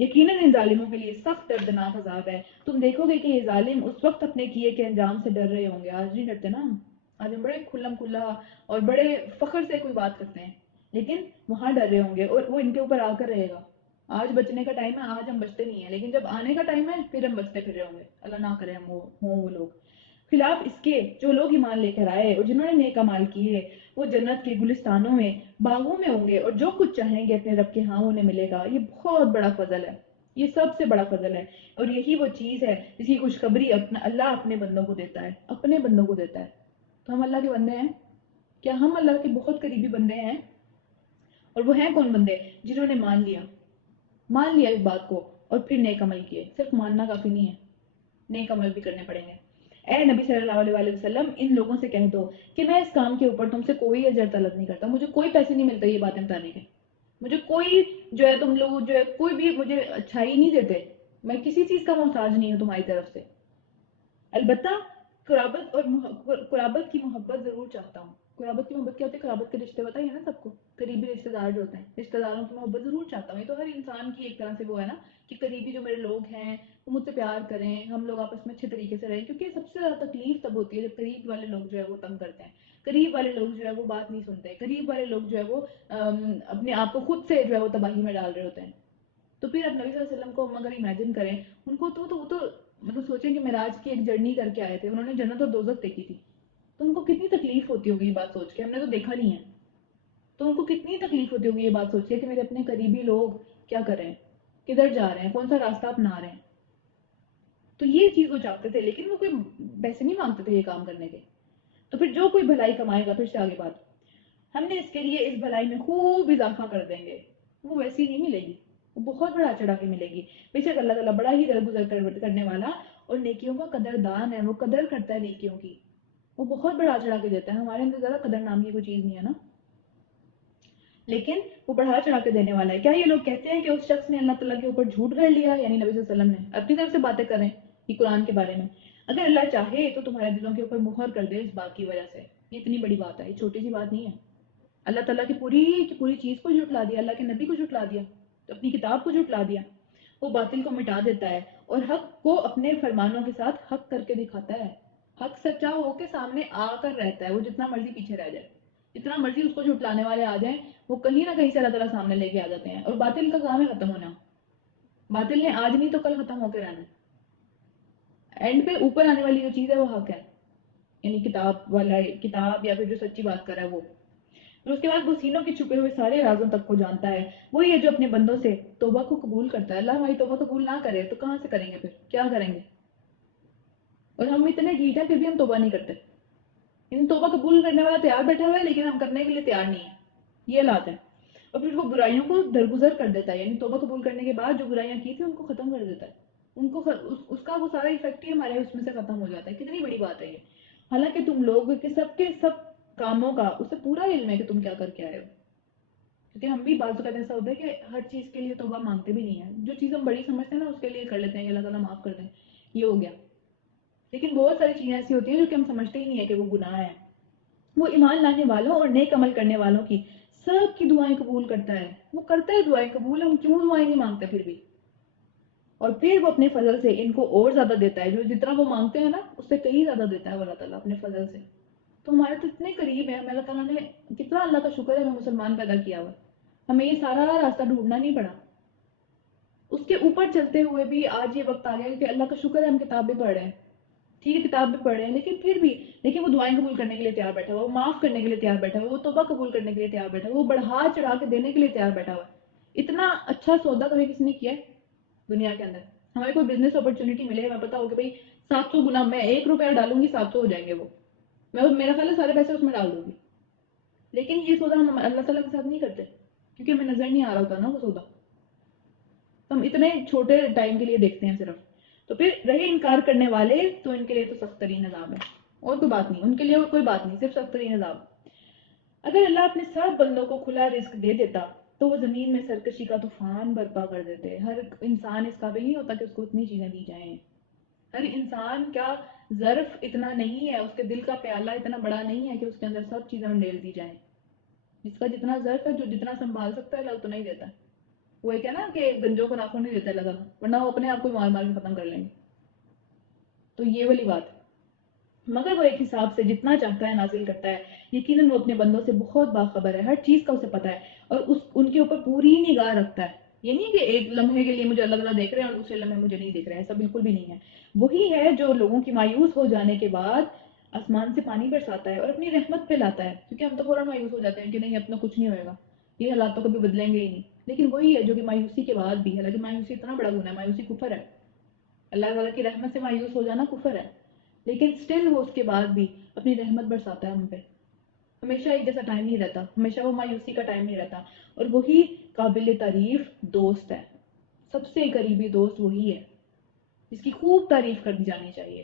یقیناً ان ظالموں کے لیے سخت دردناک عذاب ہے. تم دیکھو گے کہ یہ ظالم اس وقت اپنے کیے کے انجام سے ڈر رہے ہوں گے. آج نہیں ڈرتے نا، آج ہم بڑے کھلم کھلا اور بڑے فخر سے کوئی بات کرتے ہیں، لیکن وہاں ڈر رہے ہوں گے اور وہ ان کے اوپر آ کر رہے گا. آج بچنے کا ٹائم ہے، آج ہم بچتے نہیں ہیں، لیکن جب آنے کا ٹائم ہے پھر ہم بچتے پھر رہے ہوں گے. اللہ نہ کرے ہم وہ لوگ. خلاف اس کے جو لوگ ایمان لے کر آئے اور جنہوں نے نیک اعمال کیے وہ جنت کے گلستانوں میں باغوں میں ہوں گے اور جو کچھ چاہیں گے اپنے رب کے ہاں انہیں ملے گا. یہ بہت بڑا فضل ہے، یہ سب سے بڑا فضل ہے. اور یہی وہ چیز ہے جس کی خوشخبری اللہ اپنے بندوں کو دیتا ہے، اپنے بندوں کو دیتا ہے. تو ہم اللہ کے بندے ہیں. کیا ہم اللہ کے بہت قریبی بندے ہیں؟ اور وہ ہیں کون بندے؟ جنہوں نے مان لیا اس بات کو اور پھر نیک عمل کیے. صرف ماننا کافی نہیں ہے، نیک عمل بھی کرنے پڑیں گے. اے نبی صلی اللہ علیہ وسلم ان لوگوں سے کہہ دو کہ میں اس کام کے اوپر تم سے کوئی اجر طلب نہیں کرتا، مجھے کوئی پیسے نہیں ملتے یہ باتیں بتانے کے، مجھے کوئی جو ہے تم لوگ جو ہے کوئی بھی مجھے اچھائی نہیں دیتے، میں کسی چیز کا محتاج نہیں ہوں تمہاری طرف سے. البتہ قرابت کی محبت ضرور چاہتا ہوں. قرابت کی محبت کیا ہوتی ہے؟ قرابت کے رشتے بتائیے نا سب کو، قریبی رشتے دار جو ہوتے ہیں، رشتے داروں کی محبت ضرور چاہتا ہوں. یہ تو ہر انسان کی ایک طرح سے وہ ہے نا کہ قریبی جو میرے لوگ ہیں وہ مجھ سے پیار کریں، ہم لوگ آپس میں اچھے طریقے سے رہیں. کیونکہ سب سے زیادہ تکلیف تب ہوتی ہے جب قریب والے لوگ جو ہے وہ تنگ کرتے ہیں، قریب والے لوگ جو ہے وہ بات نہیں سنتے، قریب والے لوگ جو ہے وہ اپنے آپ کو خود سے جو ہے وہ تباہی میں ڈال رہے ہوتے ہیں. تو پھر اب نبی صلی اللہ علیہ وسلم کو ہم اگر امیجن کریں ان کو تو مطلب سوچیں کہ معراج کی ایک جرنی کر کے آئے تھے، انہوں نے جنت اور دوزخ دیکھی تھی. تو ان کو کتنی تکلیف ہوتی ہوگی یہ بات سوچ کے, ہم نے تو دیکھا نہیں ہے, تو ان کو کتنی تکلیف ہوتی ہوگی یہ بات سوچ کے کہ میرے اپنے قریبی لوگ کیا کر رہے ہیں, کدھر جا رہے ہیں, کون سا راستہ اپنا رہے ہیں. تو یہ چیز وہ چاہتے تھے, لیکن وہ کوئی پیسے نہیں مانگتے تھے یہ کام کرنے کے. تو پھر جو کوئی بھلائی کمائے گا, پھر سے آگے بات, ہم نے اس کے لیے اس بھلائی میں خوب اضافہ کر دیں گے, وہ ویسی نہیں ملے گی, وہ بہت بڑا چڑھا کے ملے گی. بے شک اللہ تعالیٰ بڑا ہی درگزر کرنے والا اور نیکیوں کا قدردان ہے, وہ قدر کرتا ہے نیکیوں کی, وہ بہت بڑا چڑھا کے دیتا ہے. ہمارے اندر ذرا قدر نام کی کوئی چیز نہیں ہے نا, لیکن وہ بڑھا چڑھا کے دینے والا ہے. کیا یہ لوگ کہتے ہیں کہ اس شخص نے اللہ تعالیٰ کے اوپر جھوٹ گھڑ لیا, یعنی نبی صلی اللہ علیہ وسلم نے اپنی طرف سے باتیں کریں یہ قرآن کے بارے میں. اگر اللہ چاہے تو تمہارے دلوں کے اوپر مہر کر دے اس بات کی وجہ سے. یہ اتنی بڑی بات ہے, یہ چھوٹی سی بات نہیں ہے. اللہ تعالیٰ کی پوری چیز کو جھٹلا دیا, اللہ کے نبی کو جھٹلا دیا, اپنی کتاب کو جھٹلا دیا. وہ باطل کو مٹا دیتا ہے اور حق کو اپنے فرمانوں کے ساتھ حق کر کے دکھاتا ہے. حق سچا ہو کے سامنے آ کر رہتا ہے, وہ جتنا مرضی پیچھے رہ جائے, جتنا مرضی اس کو جھٹلانے والے آ جائیں, وہ کہیں نہ کہیں سے اللہ تعالیٰ سامنے لے کے آ جاتے ہیں. اور باطل کا کام ہے ختم ہونا. باطل نے آج نہیں تو کل ختم ہو کے رہنا. اینڈ پہ اوپر آنے والی جو چیز ہے وہ حق ہے, یعنی کتاب والا, کتاب یا پھر جو سچی بات کر رہا ہے وہ. پھر اس کے بعد وہ سینوں کے چھپے ہوئے سارے رازوں تک کو جانتا ہے. وہی ہے جو اپنے بندوں سے توبہ کو قبول کرتا ہے. اللہ ہماری توبہ قبول نہ کرے تو کہاں سے کریں گے, پھر کیا کریں گے؟ اور ہم اتنے ڈھیٹ ہیں پھر بھی ہم توبہ نہیں کرتے. یعنی توبہ قبول کرنے والا تیار بیٹھا ہوا ہے لیکن ہم کرنے کے لیے تیار نہیں ہے, یہ حالات ہے. اور پھر وہ برائیوں کو درگزر کر دیتا ہے, یعنی توبہ قبول کرنے کے بعد جو برائیاں کی تھی ان کو ختم کر دیتا ہے. ان کو اس کا وہ سارا ایفیکٹ ہی ہمارے اس میں سے ختم ہو جاتا ہے. کتنی بڑی بات ہے یہ. حالانکہ تم لوگ کے سب کاموں کا اسے پورا علم ہے کہ تم کیا کر کے آئے ہو. کیونکہ ہم بھی بعض اوقات ایسا ہوتا ہے کہ ہر چیز کے لیے توبہ مانگتے بھی نہیں ہیں. جو چیز ہم بڑی سمجھتے ہیں نا اس کے لیے کر لیتے ہیں کہ اللہ تعالیٰ معاف کر دیں, یہ ہو گیا. لیکن بہت ساری چیزیں ایسی ہوتی ہیں جو کہ ہم سمجھتے ہی نہیں ہے کہ وہ گناہ ہے. وہ ایمان لانے والوں اور نیک عمل کرنے والوں کی سب کی دعائیں قبول کرتا ہے. وہ کرتا ہے دعائیں قبول, ہم کیوں دعائیں نہیں مانگتے پھر بھی. اور پھر وہ اپنے فضل سے ان کو اور زیادہ دیتا ہے, جو جتنا وہ مانگتے ہیں نا اس سے کہیں زیادہ دیتا ہے اللہ تعالیٰ اپنے فضل سے. تو ہمارے تو اتنے قریب ہے, ہمیں اللہ تعالیٰ نے کتنا اللہ کا شکر ہے ہمیں مسلمان پیدا کیا ہوا. ہمیں یہ سارا راستہ ڈھونڈنا نہیں پڑا. اس کے اوپر چلتے ہوئے بھی آج یہ وقت آ گیا کہ اللہ کا شکر ہے ہم کتاب بھی پڑھ رہے ہیں. ٹھیک ہے کتاب بھی پڑھ رہے ہیں لیکن وہ دعائیں قبول کرنے کے لیے تیار بیٹھا ہوا, وہ معاف کرنے کے لیے تیار بیٹھا ہوا, وہ توبہ قبول کرنے کے لیے تیار بیٹھا ہوا, وہ بڑھا چڑھا کے دینے کے لیے تیار بیٹھا ہوا. اتنا اچھا سودا کبھی کسی نے کیا ہے دنیا کے اندر؟ ہمیں کوئی بزنس اپرچونٹی ملے, ہمیں پتا ہو کہ بھائی 700 گنا میں 1 روپیہ ڈالوں گی 700 ہو جائیں گے, وہ میں میرا خیال ہے سارے پیسے اس میں ڈال دوں گی. لیکن یہ سودا ہم اللہ تعالیٰ کے ساتھ نہیں کرتے کیونکہ ہمیں نظر نہیں آ رہا ہوتا نا وہ سودا. ہم اتنے چھوٹے ٹائم کے لیے دیکھتے ہیں صرف. تو پھر رہے انکار کرنے والے, تو ان کے لیے تو سخت ترین عذاب ہے, اور کوئی بات نہیں ان کے لیے, اور کوئی بات نہیں, صرف سخت ترین عذاب. اگر اللہ اپنے سب بندوں کو کھلا رزق دے دیتا تو وہ زمین میں سرکشی کا طوفان برپا کر دیتے. ہر انسان اس قابل نہیں ہوتا کہ اس کو اتنی چیزیں دی جائیں. ہر انسان کا ظرف اتنا نہیں ہے, اس کے دل کا پیالہ اتنا بڑا نہیں ہے کہ اس کے اندر سب چیزیں ڈیل دی جائیں. جس کا جتنا ظرف ہے, جو جتنا سنبھال سکتا ہے اللہ اتنا ہی دیتا ہے. وہ ایک ہے نا کہ گنجوں کو ناخن نہیں دیتا اللہ تعالیٰ, ورنہ وہ اپنے آپ کو مار مار کے ختم کر لیں گے. تو یہ والی بات. مگر وہ ایک حساب سے جتنا چاہتا ہے نازل کرتا ہے. یقیناً وہ اپنے بندوں سے بہت باخبر ہے, ہر چیز کا اسے پتا ہے, اور ان کے اوپر پوری نگاہ رکھتا ہے. یہ نہیں کہ ایک لمحے کے لیے مجھے اللہ تعالیٰ دیکھ رہے ہیں اور دوسرے لمحے مجھے نہیں دیکھ رہے ہیں, ایسا بالکل بھی نہیں ہے. وہی ہے جو لوگوں کی مایوس ہو جانے کے بعد آسمان سے پانی برساتا ہے اور اپنی رحمت پہ لاتا ہے. کیونکہ ہم تو فوراً مایوس ہو جاتے ہیں کہ نہیں اپنا کچھ نہیں ہوئے گا, یہ حالات تو کبھی بدلیں گے ہی نہیں. لیکن وہی ہے جو کہ مایوسی کے بعد بھی, حالانکہ مایوسی اتنا بڑا گناہ ہے, مایوسی کفر ہے. اللہ تعالیٰ کی رحمت سے مایوس ہو جانا کفر ہے, لیکن سٹل وہ اس کے بعد بھی اپنی رحمت برساتا ہے ہم پہ. ہمیشہ ایک جیسا ٹائم نہیں رہتا, ہمیشہ وہ مایوسی کا ٹائم نہیں رہتا. اور وہی قابل تعریف دوست ہے, سب سے قریبی دوست وہی ہے جس کی خوب تعریف کر دی جانی چاہیے,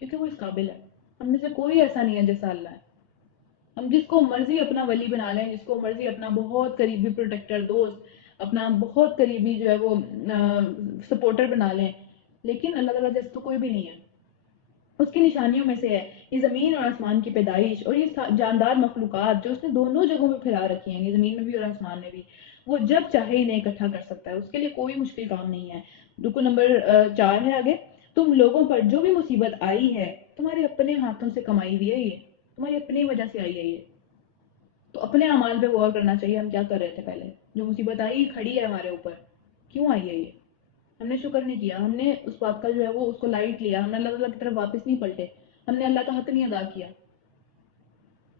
کیونکہ وہ اس قابل ہے. ہم میں سے کوئی ایسا نہیں ہے جیسا اللہ ہے. ہم جس کو مرضی اپنا ولی بنا لیں, جس کو مرضی اپنا بہت قریبی پروٹیکٹر دوست, اپنا بہت قریبی جو ہے وہ سپورٹر بنا لیں, لیکن اللہ تعالیٰ جیسا تو کوئی بھی نہیں ہے. اس کی نشانیوں میں سے ہے یہ زمین اور آسمان کی پیدائش, اور یہ جاندار مخلوقات جو اس نے دونوں جگہوں میں پھیلا رکھی ہیں, یہ زمین میں بھی اور آسمان میں بھی. وہ جب چاہے انہیں اکٹھا کر سکتا ہے, اس کے لیے کوئی مشکل کام نہیں ہے. رکو نمبر 4 ہے آگے. تم لوگوں پر جو بھی مصیبت آئی ہے تمہارے اپنے ہاتھوں سے کمائی ہوئی ہے, یہ تمہاری اپنی وجہ سے آئی ہے. یہ تو اپنے اعمال پہ غور کرنا چاہیے, ہم کیا کر رہے تھے پہلے. جو مصیبت آئی کھڑی ہے ہمارے اوپر, کیوں آئی ہے؟ یہ ہم نے شکر نہیں کیا, ہم نے اس بات کا جو ہے وہ اس کو لائٹ لیا, ہم نے اللہ تعالیٰ کی طرف واپس نہیں پلٹے, ہم نے اللہ کا حق نہیں ادا کیا.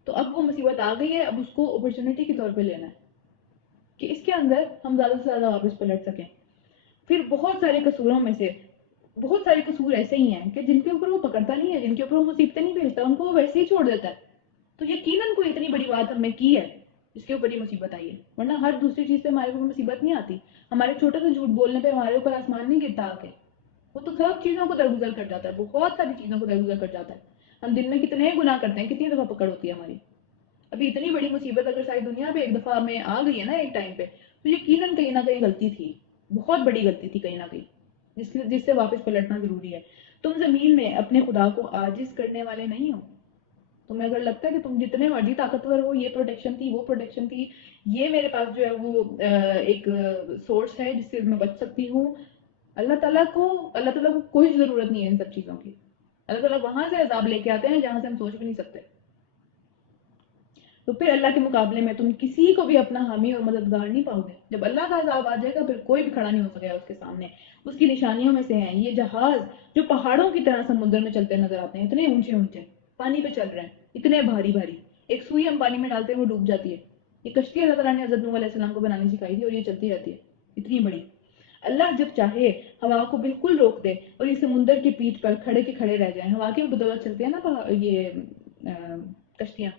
تو اب وہ مصیبت آ گئی ہے، اب اس کو اپرچونٹی کے طور پہ لینا ہے کہ اس کے اندر ہم زیادہ سے زیادہ واپس پلٹ سکیں. پھر بہت سارے قصوروں میں سے بہت سارے قصور ایسے ہی ہیں کہ جن کے اوپر وہ پکڑتا نہیں ہے، جن کے اوپر وہ مصیبتیں نہیں بھیجتا، ان کو وہ ویسے ہی چھوڑ دیتا ہے. تو یقیناً کوئی اتنی بڑی بات ہم نے کی ہے جس کے اوپر یہ مصیبت آئی ہے، ورنہ ہر دوسری چیز پہ ہمارے اوپر مصیبت نہیں آتی. ہمارے چھوٹے سے جھوٹ بولنے پہ ہمارے اوپر آسمان نہیں گرتا آ کے، وہ تو سب چیزوں کو درگزر کر جاتا ہے، بہت ساری چیزوں کو درگزر کر جاتا ہے. ہم دن میں کتنے گناہ کرتے ہیں، کتنی دفعہ پکڑ ہوتی ہے ہماری. ابھی اتنی بڑی مصیبت اگر ساری دنیا پہ ایک دفعہ میں آ گئی ہے نا ایک ٹائم پہ، تو یقیناً کہیں نہ کہیں غلطی تھی، بہت بڑی غلطی تھی کہیں نہ کہیں، جس سے واپس پلٹنا ضروری ہے. تم زمین میں اپنے خدا کو عاجز کرنے والے نہیں ہو. تمہیں اگر لگتا ہے کہ تم جتنے مرضی طاقتور ہو، یہ پروٹیکشن تھی، وہ پروٹیکشن تھی، یہ میرے پاس جو ہے وہ ایک سورس ہے جس سے میں بچ سکتی ہوں، اللہ تعالیٰ کو کوئی ضرورت نہیں ہے ان سب چیزوں کی. اللہ تعالیٰ وہاں سے عذاب لے کے آتے ہیں جہاں سے ہم سوچ بھی نہیں سکتے. تو پھر اللہ کے مقابلے میں تم کسی کو بھی اپنا حامی اور مددگار نہیں پاؤ گے. جب اللہ کا عذاب آ جائے گا پھر کوئی بھی کھڑا نہیں ہو سکے گا اس کے سامنے. اس کی نشانیوں میں سے ہیں یہ جہاز جو پہاڑوں کی طرح سمندر میں چلتے نظر آتے ہیں، اتنے اونچے اونچے پانی پہ چل رہے ہیں، اتنے بھاری بھاری، ایک سوئی ہم پانی میں ڈالتے ہیں وہ ڈوب جاتی ہے. یہ کشتی اللہ تعالیٰ نے حضرت نوح علیہ السلام کو بنانی سکھائی تھی اور یہ چلتی رہتی ہے اتنی بڑی. اللہ جب چاہے ہوا کو بالکل روک دے اور یہ سمندر کی پیٹھ پر کھڑے کے کھڑے رہ جائیں. ہوا کی بدولت چلتی ہے نا یہ کشتیاں،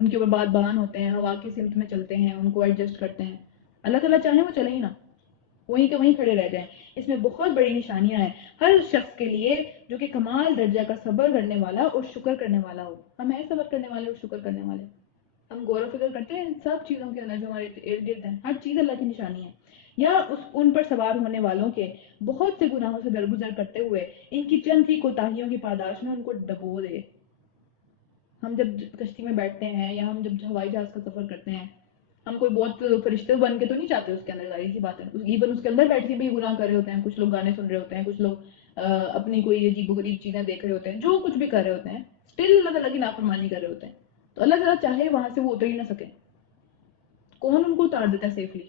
ان کے اوپر باد بہان ہوتے ہیں، ہوا کی سمت میں چلتے ہیں، ان کو ایڈجسٹ کرتے ہیں. اللہ تعالیٰ چاہے وہ چلے ہی نا، وہیں کے وہیں کھڑے رہ جائیں. اس میں بہت بڑی نشانیاں ہیں ہر شخص کے لیے جو کہ کمال درجہ کا صبر کرنے والا اور شکر کرنے والا ہو. ہم ہیں صبر کرنے والے اور شکر کرنے والے. ہم غور و فکر کرتے ہیں ان سب چیزوں کے اندر جو ہمارے ارد گرد ہیں، ہر چیز اللہ کی نشانی ہے. یا ان پر سوار ہونے والوں کے بہت سے گناہوں سے درگزر کرتے ہوئے ان کی چند سی کوتاہیوں کی پاداش میں ان کو ڈبو دے. ہم جب کشتی میں بیٹھتے ہیں یا ہم جب ہوائی جہاز کا سفر کرتے ہیں، ہم کوئی بہت فرشتے بن کے تو نہیں چاہتے اس کے اندر، ظاہر سی بات ہے. ایون اس کے اندر بیٹھ کے بھی گناہ کر رہے ہوتے ہیں. کچھ لوگ گانے سن رہے ہوتے ہیں، کچھ لوگ اپنی کوئی عجیب و غریب چیزیں دیکھ رہے ہوتے ہیں، جو کچھ بھی کر رہے ہوتے ہیں اسٹل اللہ تعالیٰ کی نافرمانی کر رہے ہوتے ہیں. تو اللہ تعالیٰ چاہے وہاں سے وہ اتر ہی نہ سکے، کون ان کو اتار دیتا ہے سیفلی.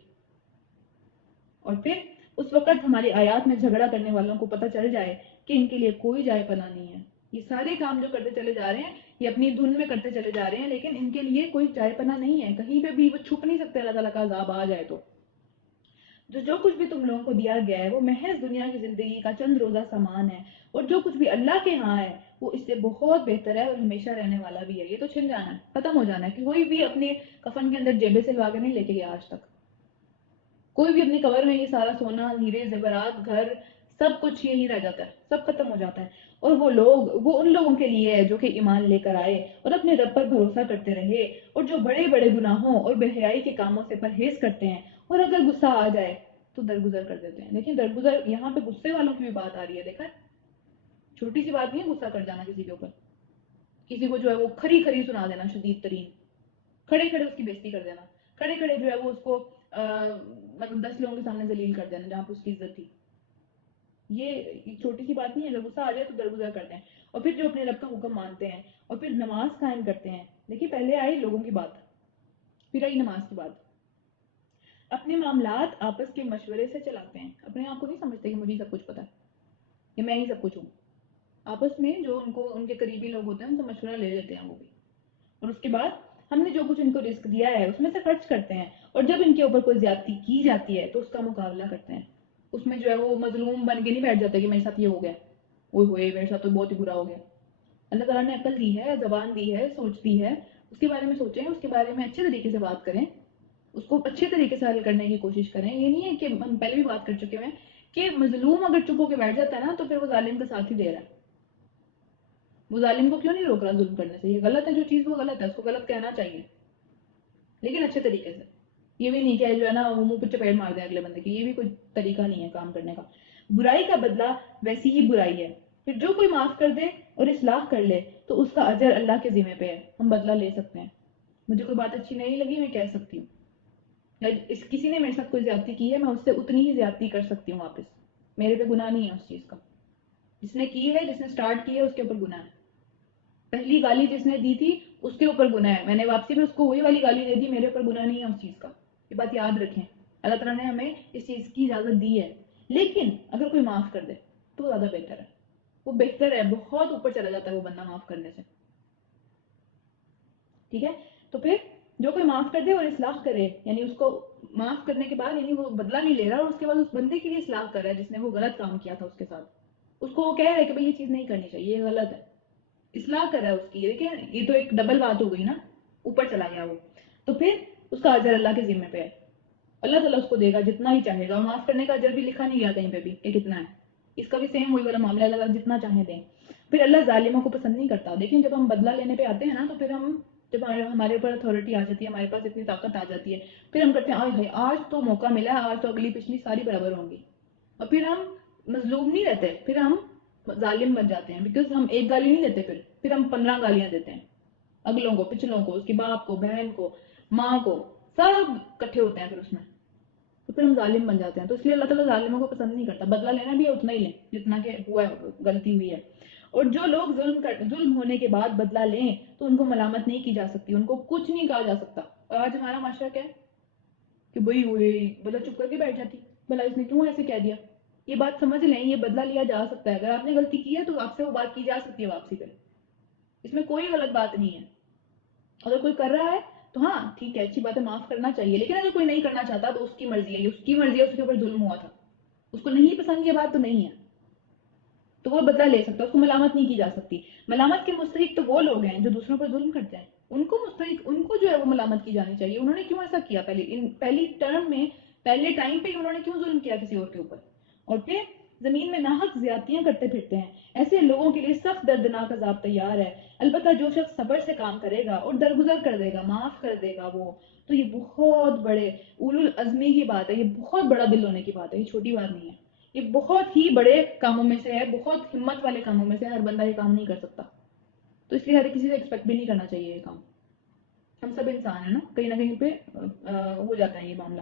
اور پھر اس وقت ہماری آیات میں جھگڑا کرنے والوں کو پتہ چل جائے کہ ان کے لیے کوئی جائے پناہ نہیں ہے. یہ سارے کام جو کرتے چلے جا رہے ہیں یہ اپنی دھن میں کرتے چلے جا رہے ہیں، لیکن ان کے لیے کوئی جائے پناہ نہیں ہے. کہیں پہ بھی وہ چھپ نہیں سکتے اللہ تعالیٰ کا عذاب آ جائے تو. جو کچھ بھی تم لوگوں کو دیا گیا ہے وہ محض دنیا کی زندگی کا چند روزہ سامان ہے، اور جو کچھ بھی اللہ کے ہاں ہے وہ اس سے بہت بہتر ہے اور ہمیشہ رہنے والا بھی ہے. یہ تو چھن جانا ہے، ختم ہو جانا ہے. کہ کوئی بھی اپنے کفن کے اندر جیبے سے لگا کے نہیں لے کے گیا آج تک. کوئی بھی اپنی قبر میں یہ سارا سونا، ہیرے، زیورات، گھر، سب کچھ یہی رہ جاتا ہے، سب ختم ہو جاتا ہے. اور وہ ان لوگوں کے لیے ہے جو کہ ایمان لے کر آئے اور اپنے رب پر بھروسہ کرتے رہے، اور جو بڑے بڑے گناہوں اور بے حیائی کے کاموں سے پرہیز کرتے ہیں، اور اگر غصہ آ جائے تو درگزر کر دیتے ہیں. لیکن درگزر یہاں پہ غصے والوں کی بھی بات آ رہی ہے. دیکھا، چھوٹی سی بات نہیں ہے غصہ کر جانا کسی کے اوپر. کسی کو جو ہے وہ کھری کھری سنا دینا، شدید ترین کھڑے کھڑے اس کی بےزتی کر دینا، کھڑے کھڑے جو ہے وہ اس کو مطلب 10 لوگوں کے سامنے ذلیل کر دینا جہاں پہ اس کی عزت تھی. یہ چھوٹی سی بات نہیں ہے. اگر غصہ آ جائے تو درگزر کرتے ہیں. اور پھر جو اپنے رب کا حکم مانتے ہیں اور پھر نماز قائم کرتے ہیں. دیکھیے پہلے آئی لوگوں کی بات، پھر آئی نماز کی بات. اپنے معاملات آپس کے مشورے سے چلاتے ہیں. اپنے آپ کو نہیں سمجھتے کہ مجھے سب کچھ پتا ہے یا میں ہی سب کچھ ہوں. آپس میں جو ان کے قریبی لوگ ہوتے ہیں ان سے مشورہ لے لیتے ہیں وہ بھی. اور اس کے بعد ہم نے جو کچھ ان کو رزق دیا ہے اس میں سے خرچ کرتے ہیں. اور جب ان کے اوپر کوئی زیادتی کی جاتی ہے تو اس کا مقابلہ کرتے ہیں. اس میں جو ہے وہ مظلوم بن کے نہیں بیٹھ جاتے کہ میرے ساتھ یہ ہو گیا، وہ ہوئے میرے ساتھ تو بہت ہی برا ہو گیا. اللہ تعالیٰ نے عقل دی ہے، زبان دی ہے، سوچ دی ہے. اس کے بارے میں سوچیں، اس کے بارے میں اچھے طریقے سے بات کریں، اس کو اچھے طریقے سے حل کرنے کی کوشش کریں. یہ نہیں ہے کہ ہم پہلے بھی بات کر چکے ہیں کہ مظلوم اگر چپ ہو کے بیٹھ جاتا ہے نا تو پھر وہ ظالم کا ساتھ ہی دے رہا ہے. وہ ظالم کو کیوں نہیں روک رہا ظلم کرنے سے؟ یہ غلط ہے جو چیز، وہ غلط ہے، اس کو غلط کہنا چاہیے لیکن اچھے طریقے سے. یہ بھی نہیں کہ جو ہے نا وہ منہ پہ چپیڑ مار دیں اگلے بندے کی. یہ بھی کوئی طریقہ نہیں ہے کام کرنے کا. برائی کا بدلہ ویسی ہی برائی ہے. پھر جو کوئی معاف کر دے اور اصلاح کر لے تو اس کا اجر اللہ کے ذمہ پہ ہے. ہم بدلہ لے سکتے ہیں. مجھے کوئی بات اچھی نہیں لگی میں کہہ سکتی ہوں، کسی نے میرے ساتھ کوئی زیادتی کی ہے میں اس سے اتنی ہی زیادتی کر سکتی ہوں واپس. میرے پہ گناہ نہیں ہے اس چیز کا. جس نے کی ہے، جس نے سٹارٹ کی ہے، اس کے اوپر گناہ ہے. پہلی گالی جس نے دی تھی اس کے اوپر گناہ ہے. میں نے واپسی میں اس کو وہی والی گالی دے دی، میرے اوپر گناہ نہیں ہے اس چیز کا. یہ بات یاد رکھیں. اللہ تعالیٰ نے ہمیں اس چیز کی اجازت دی ہے. لیکن اگر کوئی معاف کر دے تو زیادہ بہتر ہے. وہ بہتر ہے، بہت اوپر چلا جاتا ہے وہ بندہ معاف کرنے سے. ٹھیک ہے. تو پھر جو کوئی معاف کر دے اور اصلاح کرے، یعنی اس کو معاف کرنے کے بعد یعنی وہ بدلہ نہیں لے رہا اور اس کے بعد اس بندے کی بھی اصلاح کر رہا ہے جس نے وہ غلط کام کیا تھا اس کے ساتھ، اس کو وہ کہہ رہا ہے کہ بھئی یہ چیز نہیں کرنی چاہیے، یہ غلط ہے، اصلاح کر رہا ہے اس کی. دیکھیں یہ تو ایک ڈبل بات ہو گئی نا، اوپر چلا گیا وہ. تو پھر اس کا اجر اللہ کے ذمے پہ ہے، اللہ تعالیٰ اس کو دے گا جتنا ہی چاہے گا. اور معاف کرنے کا اجر بھی لکھا نہیں گیا کہیں پہ بھی کہ کتنا ہے، اس کا بھی سیم وہی والا معاملہ، اللہ تعالیٰ جتنا چاہے دیں. پھر اللہ ظالموں کو پسند نہیں کرتا. دیکھیں جب ہم بدلہ لینے پہ آتے ہیں نا، تو پھر ہم جب ہمارے اوپر اتھارٹی آ جاتی ہے، ہمارے پاس اتنی طاقت آ جاتی ہے، پھر ہم کرتے ہیں آج آج تو موقع ملا ہے، آج تو اگلی پچھلی ساری برابر ہوں گی. اور پھر ہم مظلوم نہیں رہتے، پھر ہم ظالم بن جاتے ہیں. بیکاز ہم ایک گالی نہیں دیتے، پھر ہم 15 گالیاں دیتے ہیں اگلوں کو، پچھلوں کو، اس کے باپ کو، بہن کو، ماں کو، سب کٹھے ہوتے ہیں پھر اس میں، تو پھر ہم ظالم بن جاتے ہیں. تو اس لیے اللہ تعالیٰ ظالموں کو پسند نہیں کرتا. بدلہ لینا بھی ہے اتنا ہی لیں جتنا کہ ہوا ہے، غلطی ہوئی ہے. اور جو لوگ ظلم ہونے کے بعد بدلہ لیں تو ان کو ملامت نہیں کی جا سکتی، ان کو کچھ نہیں کہا جا سکتا. اور آج ہمارا معاشرہ کیا ہے کہ بھئی ہوئے بدلہ چپ کر کے بیٹھ جاتی، بھلا اس نے کیوں ایسے کہہ دیا. یہ بات سمجھ لیں، یہ بدلہ لیا جا سکتا ہے. اگر آپ نے غلطی کی ہے تو آپ سے وہ بات کی جا سکتی ہے واپسی پہ، اس میں کوئی غلط بات نہیں ہے. اگر کوئی کر رہا ہے تو ہاں ٹھیک ہے، اچھی بات ہے، معاف کرنا چاہیے. لیکن اگر کوئی نہیں کرنا چاہتا تو اس کی مرضی ہے، اس کی مرضی ہے، اس کے اوپر ظلم ہوا تھا، اس کو نہیں پسند یہ بات تو نہیں ہے، تو وہ بدلہ لے سکتا ہے، اس کو ملامت نہیں کی جا سکتی. ملامت کے مستحق تو وہ لوگ ہیں جو دوسروں پر ظلم کرتے ہیں، ان کو مستحق، ان کو جو ہے وہ ملامت کی جانی چاہیے. انہوں نے کیوں ایسا کیا پہلی ٹرم میں، پہلے ٹائم پہ انہوں نے کیوں ظلم کیا کسی اور کے اوپر، اور پھر زمین میں ناحق زیادتیاں کرتے پھرتے ہیں. ایسے لوگوں کے لیے سخت دردناک عذاب تیار ہے. البتہ جو شخص صبر سے کام کرے گا اور درگزر کر دے گا، معاف کر دے گا، وہ تو یہ بہت بڑے اولو العزمی کی بات ہے، یہ بہت بڑا دل ہونے کی بات ہے، یہ چھوٹی بات نہیں ہے. یہ بہت ہی بڑے کاموں میں سے ہے، بہت ہمت والے کاموں میں سے. ہر بندہ یہ کام نہیں کر سکتا، تو اس لیے ہر کسی سے ایکسپیکٹ بھی نہیں کرنا چاہیے یہ کام. ہم سب انسان ہیں نا، کہیں نہ کہیں پہ ہو جاتا ہے یہ معاملہ.